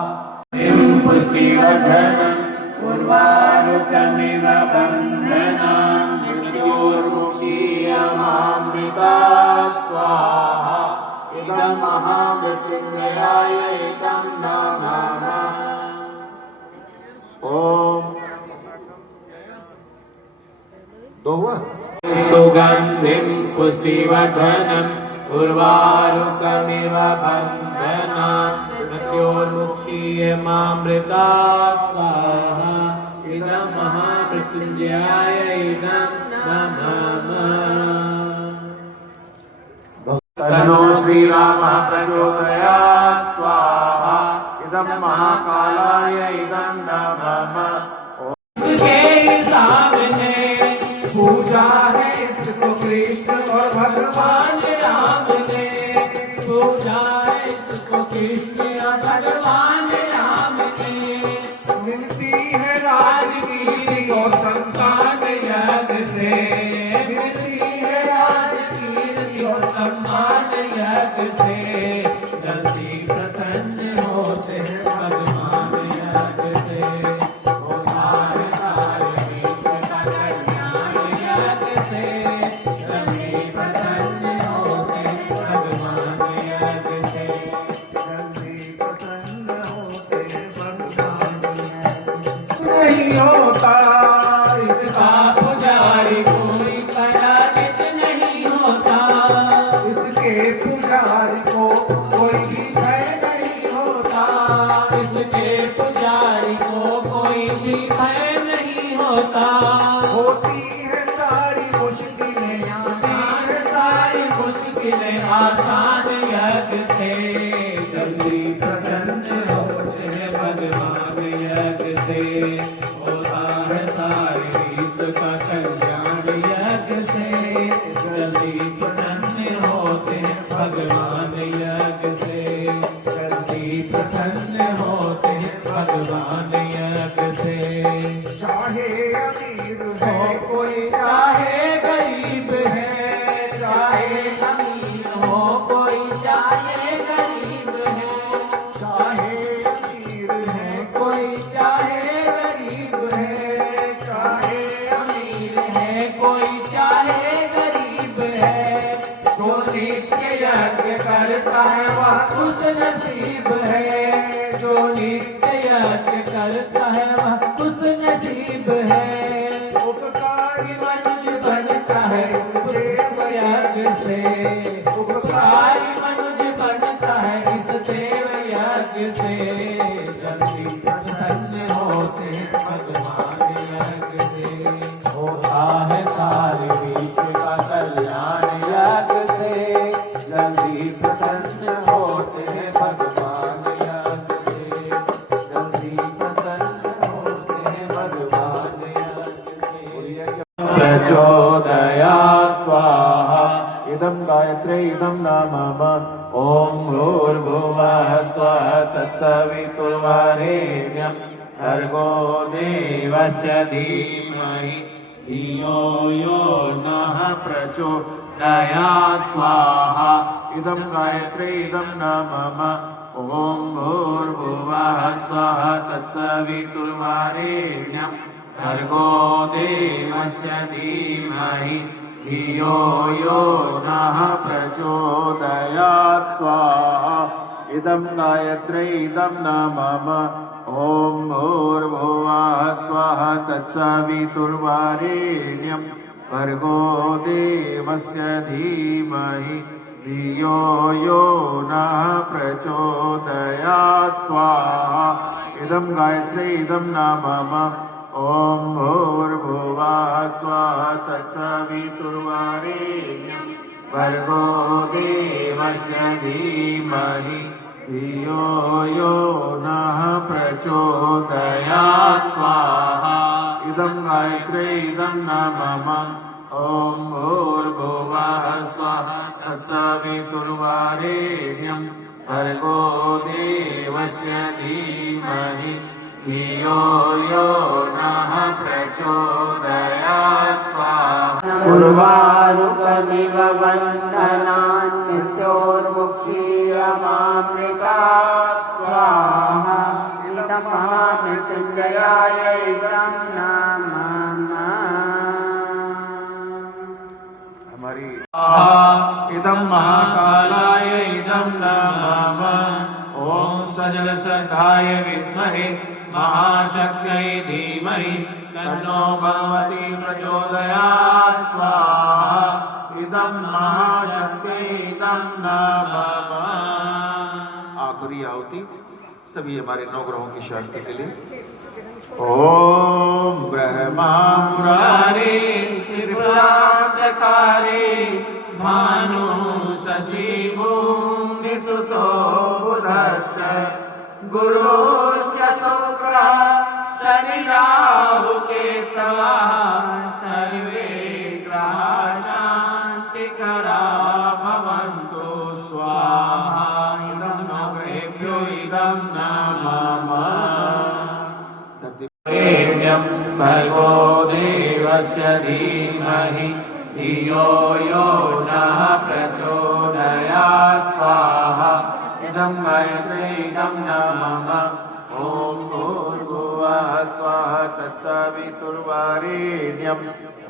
पुष्टिवर्धनम् उर्वारुकमिव बन्धनान् मृत्योर्मुक्षीयमामृतात् स्वाहा। इदं महामृत्युंजयाय इदं नमामः। ओम दो हुआ। सुगंधिं पुष्टिवर्धनम् उर्वारुकमिव बन्धनान् मृत्योर्मुक्षीयमामृतात् स्वाहा। इदं महामृत्युंजयाय इदं नमामः। तन्नो श्रीरामः प्रचोदयात् स्वाहा। इदं महाकालाय इदं नमामः। के सामने पूजा है इसको कृष्ण और भगवान राम ने, पूजा है इसको कृष्ण और भगवान राम ने। मिलती है राजगीरी और संतान यज्ञ से, मिलती है राजगीरी और सम्मान यज्ञ से। जल्दी प्रसन्न होते हैं भगवान यज्ञ से। नहीं होता इसका पुजारी कोई पराजित नहीं होता, इसके पुजारी को कोई भी भय नहीं होता, इसके पुजारी को कोई भी भय नहीं होता। होती है सारी मुश्किलें आसान, सारी मुश्किलें आसान यज्ञ से। जल्दी प्रसन्न होते हैं भगवान यज्ञ से, होता है सारे विश्व का कल्याण यज्ञ से। जल्दी प्रसन्न होते हैं भगवान यज्ञ से, जल्दी प्रसन्न होते हैं भगवान यज्ञ से। चाहे अमीर हो कोई, चाहे गरीब है, चाहे अमीर हो कोई, चाहे गरीब है, चाहे अमीर है कोई, चाहे गरीब है, चाहे अमीर है कोई, चाहे गरीब है। जो नित्य यज्ञ करता है वह खुश नसीब है, जो नित्य यज्ञ करता है वह खुश नसीब है। उपकारी मनुष्य बनता है देव यज्ञ से, उपकारी मनुष्य बनता है इस देव यज्ञ से। जल्दी प्रसन्न होते हैं भगवान यज्ञ से, होता है सारे विश्व का कल्याण यज्ञ से। जल्दी प्रसन्न होते हैं भगवान यज्ञ से, जल्दी प्रसन्न होते हैं भगवान यज्ञ से। प्रचोदयात् स्वाहा। इदं गायत्री इदं नमामः। ओम भूर्भुवः स्वः तत्सवितुर्वरेण्यं भर्गो देवस्य धीमहि धियो यो नः प्रचोदयात् स्वाहा। इदं गायत्री इदं नमामः। ओम भूर्भुवः स्वः तत्सवितुर्वरेण्यं भर्गो देवस्य धीमहि धियो यो नः प्रचोदयात् स्वाहा। इदं गायत्री इदं नमामः। ओम भूर्भुवः स्वः तत्सवितुर्वरेण्यं भर्गो देवस्य धीमहि धियो यो नः प्रचोदयात् स्वाहा। इदं गायत्री इदं नमामः। ओम भूर्भुवः स्वः तत्सवितुर्वरेण्यं भर्गो देवस्य धीमहि धियो यो नः प्रचोदयात् स्वाहा। इदं गायत्र्यै इदं न मम ॐ भूर्भुवः स्वः तत्सवितुर्वरेण्यं भर्गो देवस्य धीमहि धियो यो नः प्रचोदयात् स्वाहा उर्वारुकमिव बन्धनान् मृत्योर्मुक्षीयमामृतात् स्वाहा इदं महामृत्युञ्जयाय इदं नमः हमारी इदं महाकालाय इदं नमः ॐ सजलसद्धाय विद्महे महाशक्त्यै धीमहि तन्नो भगवती प्रचोदयात् स्वाहा इदं महाशक्त्यै इदं नमः। आखिरी आहुति सभी हमारे 9 ग्रहों की शांति के लिए। ओम ब्रह्मा मुरारे त्रिपुरांतकारे भानु शशि भूमि सुतो बुधश्च गुरुश्च शुक्रः शनि राहु केतवः सर्वे ग्रहाः शान्तिकरा भवन्तु स्वाहा इदं नवग्रहेभ्यो इदं नमः। भर्गो देवस्य धीमहि धियो यो नः प्रचोदयात् स्वाहा इदं गायत्र्यै इदं नमः ॐ भूर्भुवः स्वः तत्सवितुर्वरेण्यं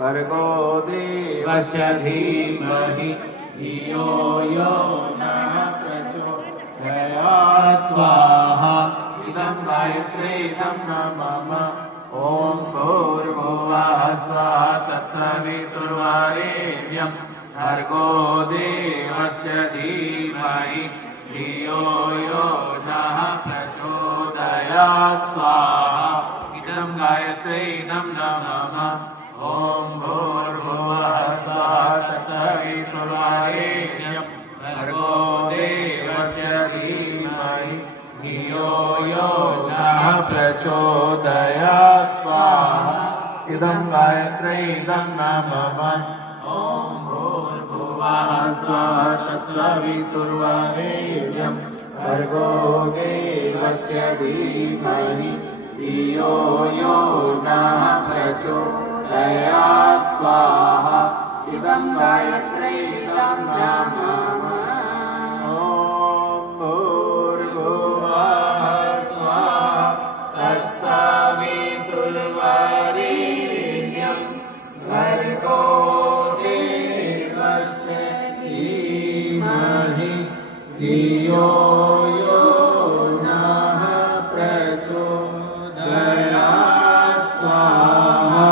भर्गो देवस्य धीमहि धियो यो नः प्रचोदयात् स्वाहा इदं गायत्र्यै इदं नमः ॐ भूर्भुवः स्वः तत्सवितुर्वरेण्यं भर्गो देवस्य धीमहि धियो यो नः प्रचोदयात् स्वाहा इदं गायत्र्यै इदं नमः ॐ भूर्भुवः स्वः तत्सवितुर्वरेण्यं भर्गो देवस्य धीमहि धियो यो नः प्रचोदयात् स्वाहा इदं गायत्र्यै इदं नमः ॐ भूर्भुवः स्वः तत्सवितुर्वरेण्यं भर्गो देवस्य धीमहि धियो यो नः प्रचोदयात् स्वाहा इदं गायत्र्यै इदं नमः ॐ भूर्भुवः स्वः तत्सवितुर्वरेण्यं भर्गो देवस्य धीमहि धियो यो नः प्रचोदयात् स्वाहा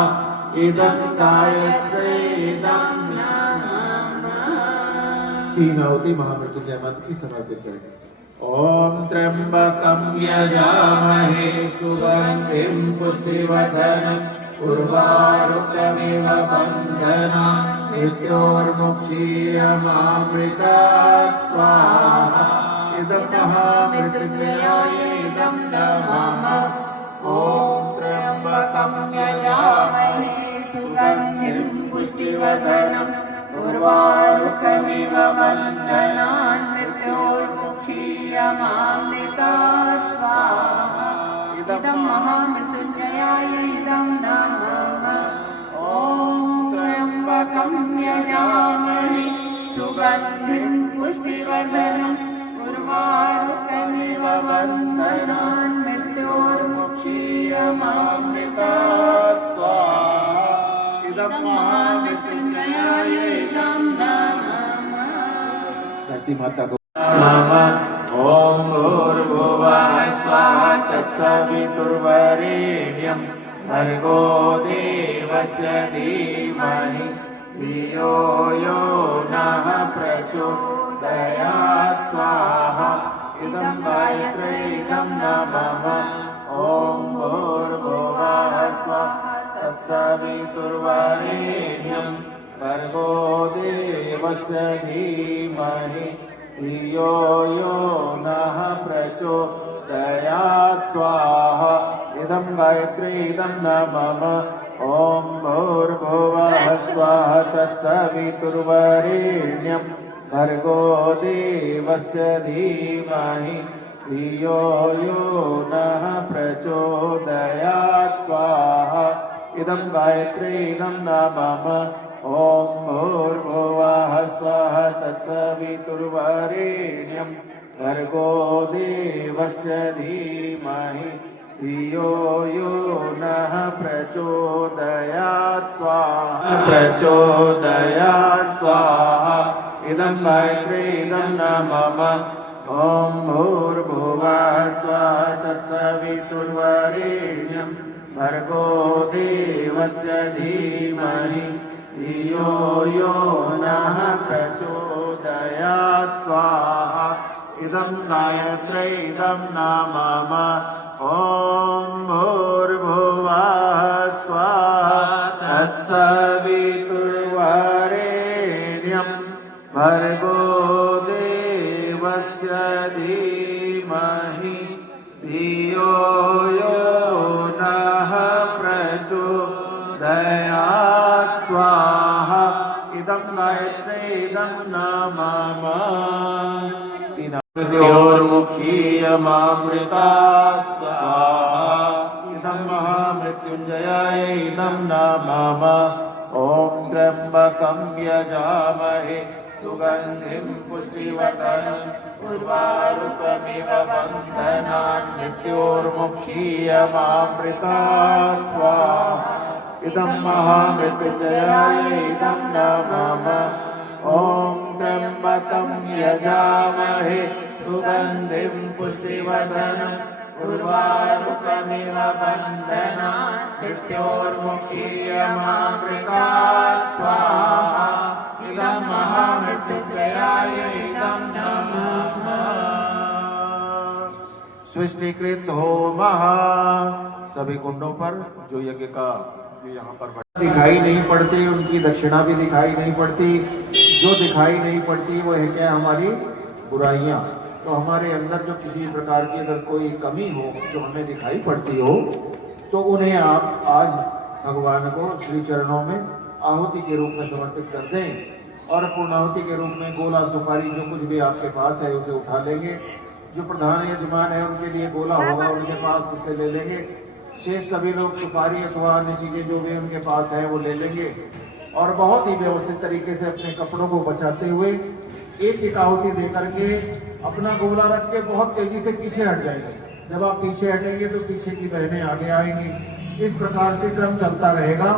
इदं गायत्र्यै इदं नमः। तीन आहुति महामृत्युंजय मंत्र की समर्पित करें। ओम त्र्यंबकं यजामहे सुगंधिं पुष्टिवर्धनम् उर्वारुकमिव बन्धनान् मृत्योर्मुक्षीयमामृतात् स्वाहा इदं महामृत्युंजयाय इदं नमः ॐ त्र्यंबकं यजामहे सुगंधिं पुष्टिवर्धनम् उर्वारुकमिव बन्धनान् मृत्योर्मुक्षीयमामृतात् स्वाहा इदं महामृत्युंजयाय इदं नमः ॐ त्र्यंबकं यजामहे सुगन्धिं पुष्टिवर्धनम् उर्वारुकमिव बन्धनान् मृत्योर्मुक्षीयमामृतात् स्वाहा इदं महामृत्युंजयाय इदं नमः। धरती माता को ॐ भूर्भुवः स्वः तत्सवितुर्वरेण्यं भर्गो देवस्य धीमहि धियो यो नः प्रचोदयात् स्वाहा इदं गायत्र्यै इदं नमः ॐ भूर्भुवः स्वः तत्सवितुर्वरेण्यं भर्गो देवस्य धीमहि धियो यो नः प्रचोदयात् स्वाहा इदं गायत्र्यै इदं नमः ॐ भूर्भुवः स्वः तत्सवितुर्वरेण्यं भर्गो देवस्य धीमहि धियो यो नः प्रचोदयात् स्वाहा इदं गायत्री इदं नामम ॐ भूर्भुवः स्वः तत्सवितुर्वरेण्यं भर्गो देवस्य धीमहि धियो यो नः प्रचोदयात् स्वाहा इदं गायत्री इदं नामम ॐ भूर्भुवः स्वः तत्सवितुर्वरेण्यं भर्गो देवस्य धीमहि धियो यो नः प्रचोदयात् स्वाहा इदं गायत्री इदं नामम ॐ भूर्भुवः स्वः तत्सवितुर्वरेण्यं भर्गो देवस्य धीमहि धियो यो नः प्रचोदयात् स्वाहा इदं गायत्री इदं नामम मृत्योर्मुक्षीयमामृतात् स्वाहा इदं महामृत्युञ्जयाय इदं नामम ॐ त्र्यम्बकं यजामहे सुगन्धिं पुष्टिवर्धनम् उर्वारुकमिव बन्धनान् मृत्योर्मुक्षीयमामृतात् स्वाहा इदं महामृत्युञ्जयाय इदं नामम ॐ त्र्यम्बकं यजामहे सुगन्धिं पुष्टिवर्धनम् उर्वारुकमिव बन्धनान् मृत्योर्मुक्षीयमामृतात् स्वाहा इदं महामृत्युञ्जयाय इदं नमः सृष्टिकृत होमः सभी कुंडों पर जो यज्ञ का यहाँ पर दिखाई नहीं पड़ती उनकी दक्षिणा भी दिखाई नहीं पड़ती जो दिखाई नहीं पड़ती वो है क्या हमारी बुराइयां तो हमारे अंदर जो किसी प्रकार की अगर कोई कमी हो जो हमें दिखाई पड़ती हो तो उन्हें आप आज भगवान को श्री चरणों में आहुति के रूप में समर्पित कर दें और पूर्णाहुति के रूप में गोला सुपारी जो कुछ भी आपके पास है उसे उठा लेंगे जो प्रधान यजमान है उनके लिए गोला होगा उनके पास उसे ले लेंगे शेष सभी लोग सुपारी अथवा अन्य चीजें जो भी उनके पास है वो ले लेंगे और बहुत ही व्यवस्थित तरीके से अपने कपड़ों को बचाते हुए एक आहुति दे करके अपना गोला रख के बहुत तेजी से पीछे हट जाएंगे जब आप पीछे हटेंगे तो पीछे की बहनें आगे आएंगी इस प्रकार से क्रम चलता रहेगा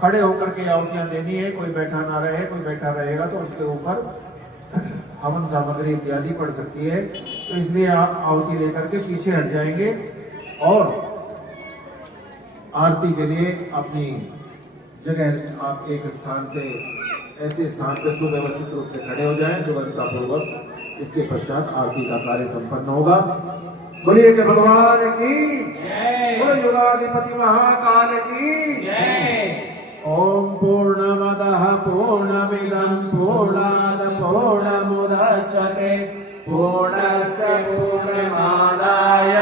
खड़े होकर के आहुतियां देनी है कोई बैठा ना रहे कोई बैठा रहेगा तो उसके ऊपर हवन सामग्री इत्यादि पड़ सकती है तो इसलिए आप आहुति देकर के पीछे हट जाएंगे और आरती के लिए अपनी जगह आप एक स्थान से ऐसे स्थान पर सुव्यवस्थित रूप से खड़े हो जाएं सुगमता पूर्वक इसके पश्चात आरती का कार्य संपन्न होगा बोलिए कि भगवान की जय बोलो युगाधिपति महाकाल की जय ओम पूर्णमदः पूर्णमिदं पूर्णात् पूर्णमुदच्यते पूर्णस्य पूर्णमादाय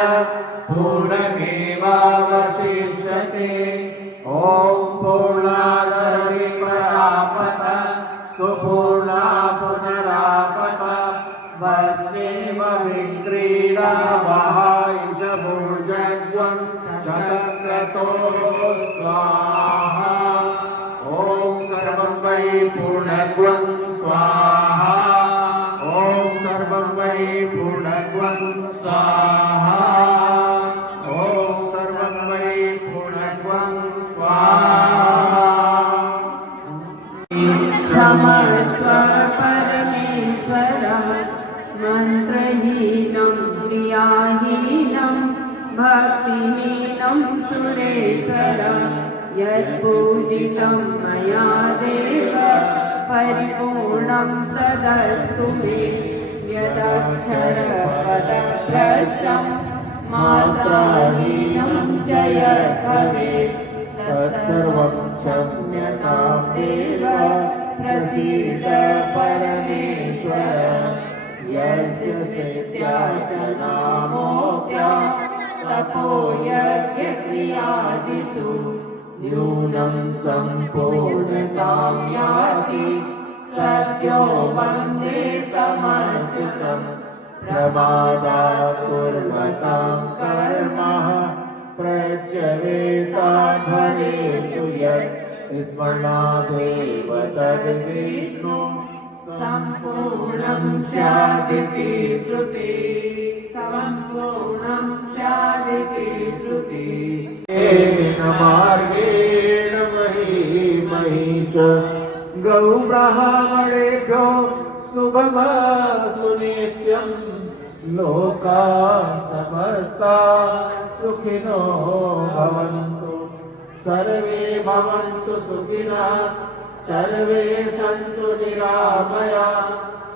पूर्णमेवावशिष्यते ओम पूर्णादरति परापत सुपूर्णा पुनरापत वस्नेव विक्रीडा वहाइष भुजग्वं शतक्रतो स्वाहा ओम सर्वं वै पूर्णग्वं स्वाहा ओम सर्वं वै पूर्णग्वं स्वाहा ओम सर्वं वै पूर्णग्वं स्वाहा क्षमस्व परमेश्वरं मन्त्रहीनं क्रियाहीनं भक्तिहीनं सुरेश्वरं यत्पूजितं मया देव परिपूर्णं तदस्तु मे यदक्षरपदभ्रष्टं मात्राहीनं च यत् भवेत् तत्सर्वं क्षम्यतां देव प्रसीद परमेश्वर यस्य स्मृत्या च नामोक्त्या तपो यज्ञक्रियादिषु न्यूनं सम्पूर्णतां याति सद्यो वन्दे तमच्युतम् प्रमादातुर्गतं कर्म प्रत्यवेताध्वरेषु यत् स्मरणादेव तद्विष्णु सम्पूर्णं स्यादिति श्रुति सम्पूर्णं स्यादिति श्रुति येन मार्गेण मही च गौ ब्राह्मणेभ्यो शुभमस्तु नित्यं लोका समस्ता सुखिनो भवन्तु सर्वे भवन्तु सुखिनः सर्वे सन्तु निरामया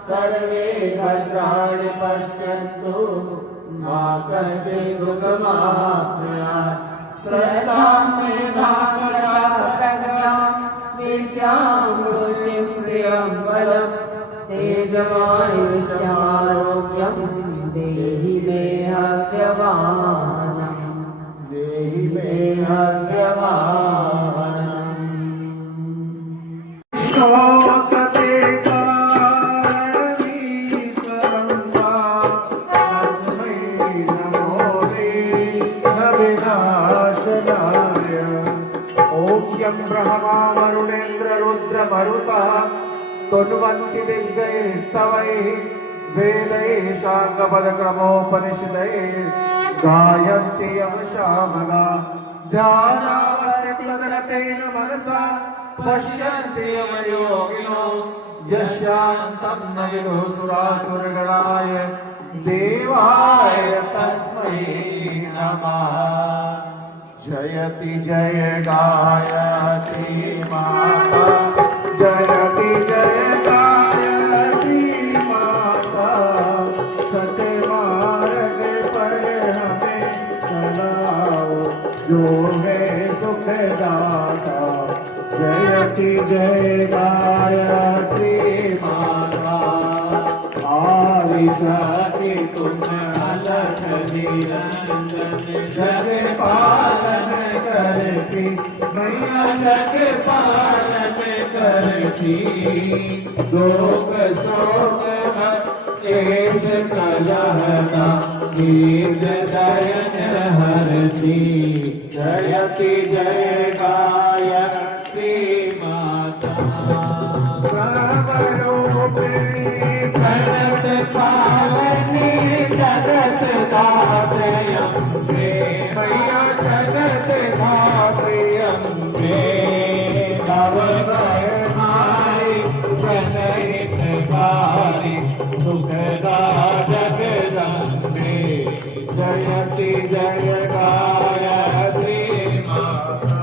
सर्वे भद्राणि पश्यन्तु मा कश्चित् दुःखमाप्नुयात् श्रद्धां मेधां प्रज्ञां विद्यां पुष्टिं श्रियं बलं तेजमायुष्यमारोग्यं देहि मे हव्यवानं देहि मे हव्यवानं शोकते कारणीकरं वा तस्मै नमो विनाशनाय ॐ यं ब्रह्मा वरुणेन्द्र रुद्र मरुतः स्तुन्वन्ति दिव्यैस्तवैः वेदैः शाङ्गपदक्रमोपनिषदैः गायन्ति यं सामगा ध्यानावस्थितदरतेन मनसा पश्यन्ति यं योगिनो यस्यान्तं न विदुः सुरासुरगणाय देवाय तस्मै नमः जयति जय गायत्री माता जयति जय गायत्री माता सतमार्ग पर हमें चलाओ जो है सुखदाता जयति जय गायत्री माता आदि जाति तुम अलख निरंजन जग पालन करती मैया जग पालन करती दुख शोक क्लेश कलहना दीर्घ दयन हरती जयति जय गायत्री माता सर्वरूपिणी जगत पालनी जगत धात्र्यं मैया जगत धात्र्यं नवगणमारि जनहितकारी सुखदा जगदम्बे जयति जय गायत्री माता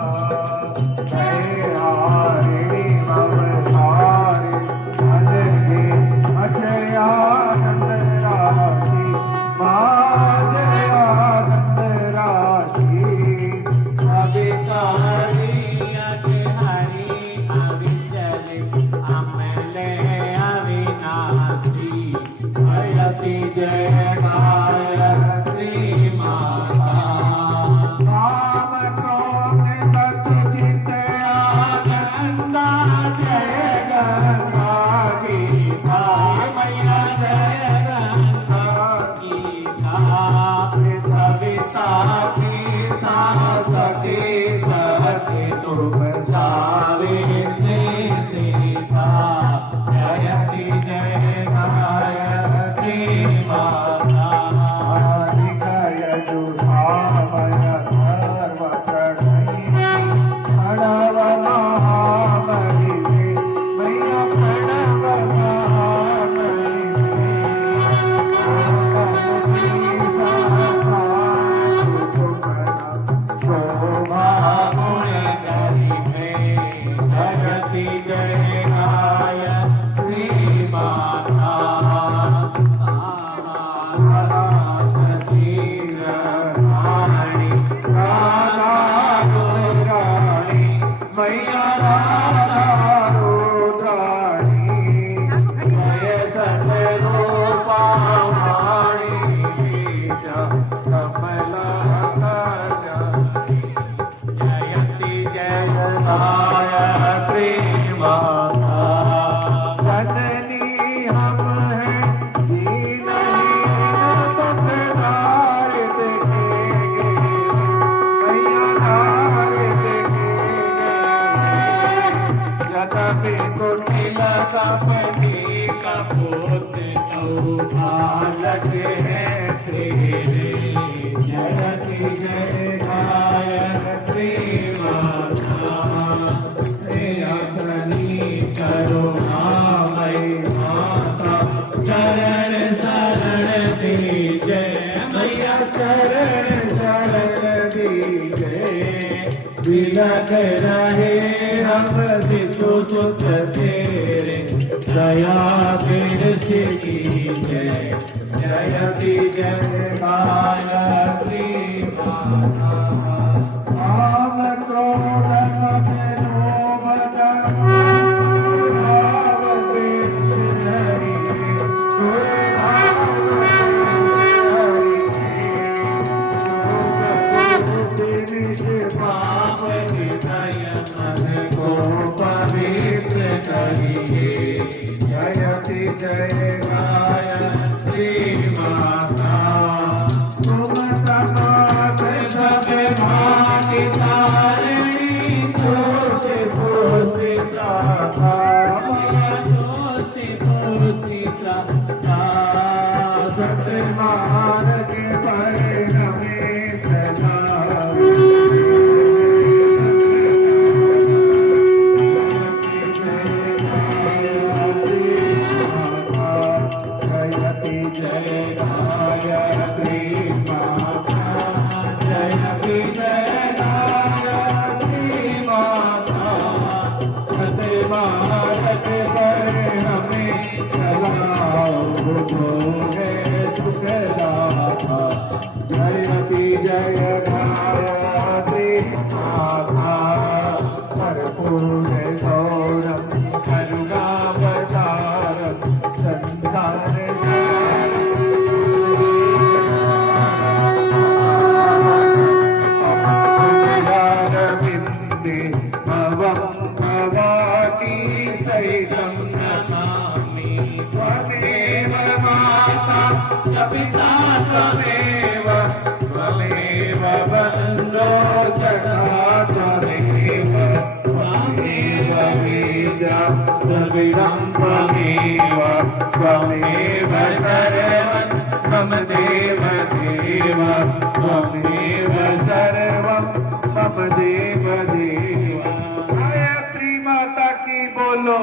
जय बिलख रहे हम सिद्धू सुत तेरे दया बिरसी की जय जयति जय गायत्री काम क्रोध मद लोभ भाव द्वेष हरि पाप हृदय मन को पवित्र करिए जयति जय गायत्री माता तुम समाध सब भाग्य तारिणी दोषि पुस्तिका दोषि पुस्तिका सत्यमान के परिणमे जयति जय गायत्री माता कर्पूर गौरम करुणावतारम संसार बिंदे भवम भवानी सहितं नमामि त्वमेव माता च पिता त्वमेव त्वमेव बन्धो सखा त्वमेव त्वमेव विद्या द्रविडं त्वमेव त्वमेव सर्वं मम देव देव त्वमेव सर्वं मम देव देव गायत्री माता की बोलो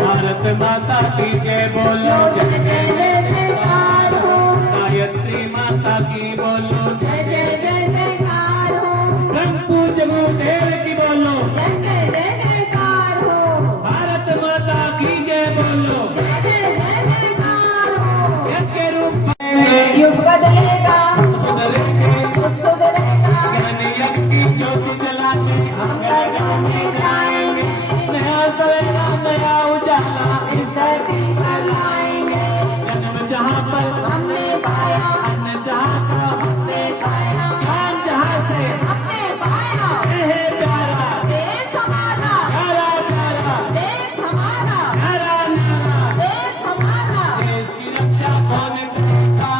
भारत माता की जय बोलो जय जय जयकार हो गायत्री माता की बोलो जय जय जयकार हो रंग पूजगु देव की बोलो जय जय जयकार हो भारत माता की जय बोलो जय जय जयकार हो एक रूप में युग बदलेगा सुधरेंगे युग सुधरेगा ज्ञान यज्ञ की ज्योति जलाने हम जगाने जाएंगे नया सवेरा नया उजाला इस धरती पर लाएंगे जन्म जहाँ पर हमने पाया अन्न जहाँ का हमने पाया ज्ञान जहाँ से हमने पाया है प्यारा देश हमारा प्यारा प्यारा देश हमारा प्यारा न्यारा देश हमारा देश की रक्षा कौन करेगा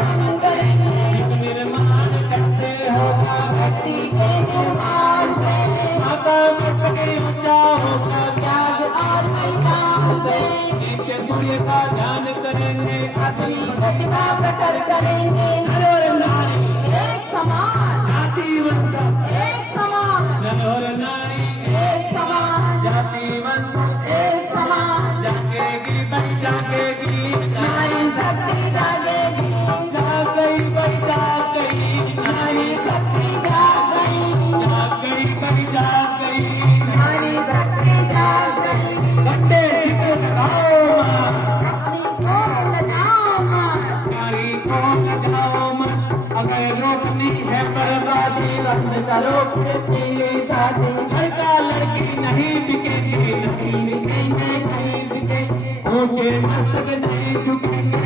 हम करेंगे युग निर्माण कैसे होगा धरती के निर्माण से माता मत के ऊंचा होगा त्याग और बलिदान से जिनके सूर्य का ध्यान करेंगे अपनी प्रतिभा प्रकट करेंगे नर और नारी एक समान जाति वंश एक समान नर और नारी एक समान जाति वंश एक समान जागेगी भाई जागेगी नारी शक्ति जागेगी जाग गई भाई जाग गई नारी शक्ति जाग गई जाग गई भाई जाग गई नारी शक्ति जाग गई घंटे चिको लगाओ माँ अपनी को लगाओ मत नारी को लगाओ मत अगर रोकनी है बर्बादी बंद करो पृथ्वी साथी घर का लड़की नहीं बिकेगी नहीं बिकेंगे नहीं बिकेंगे ऊंचे मस्तक नहीं झुकेंगे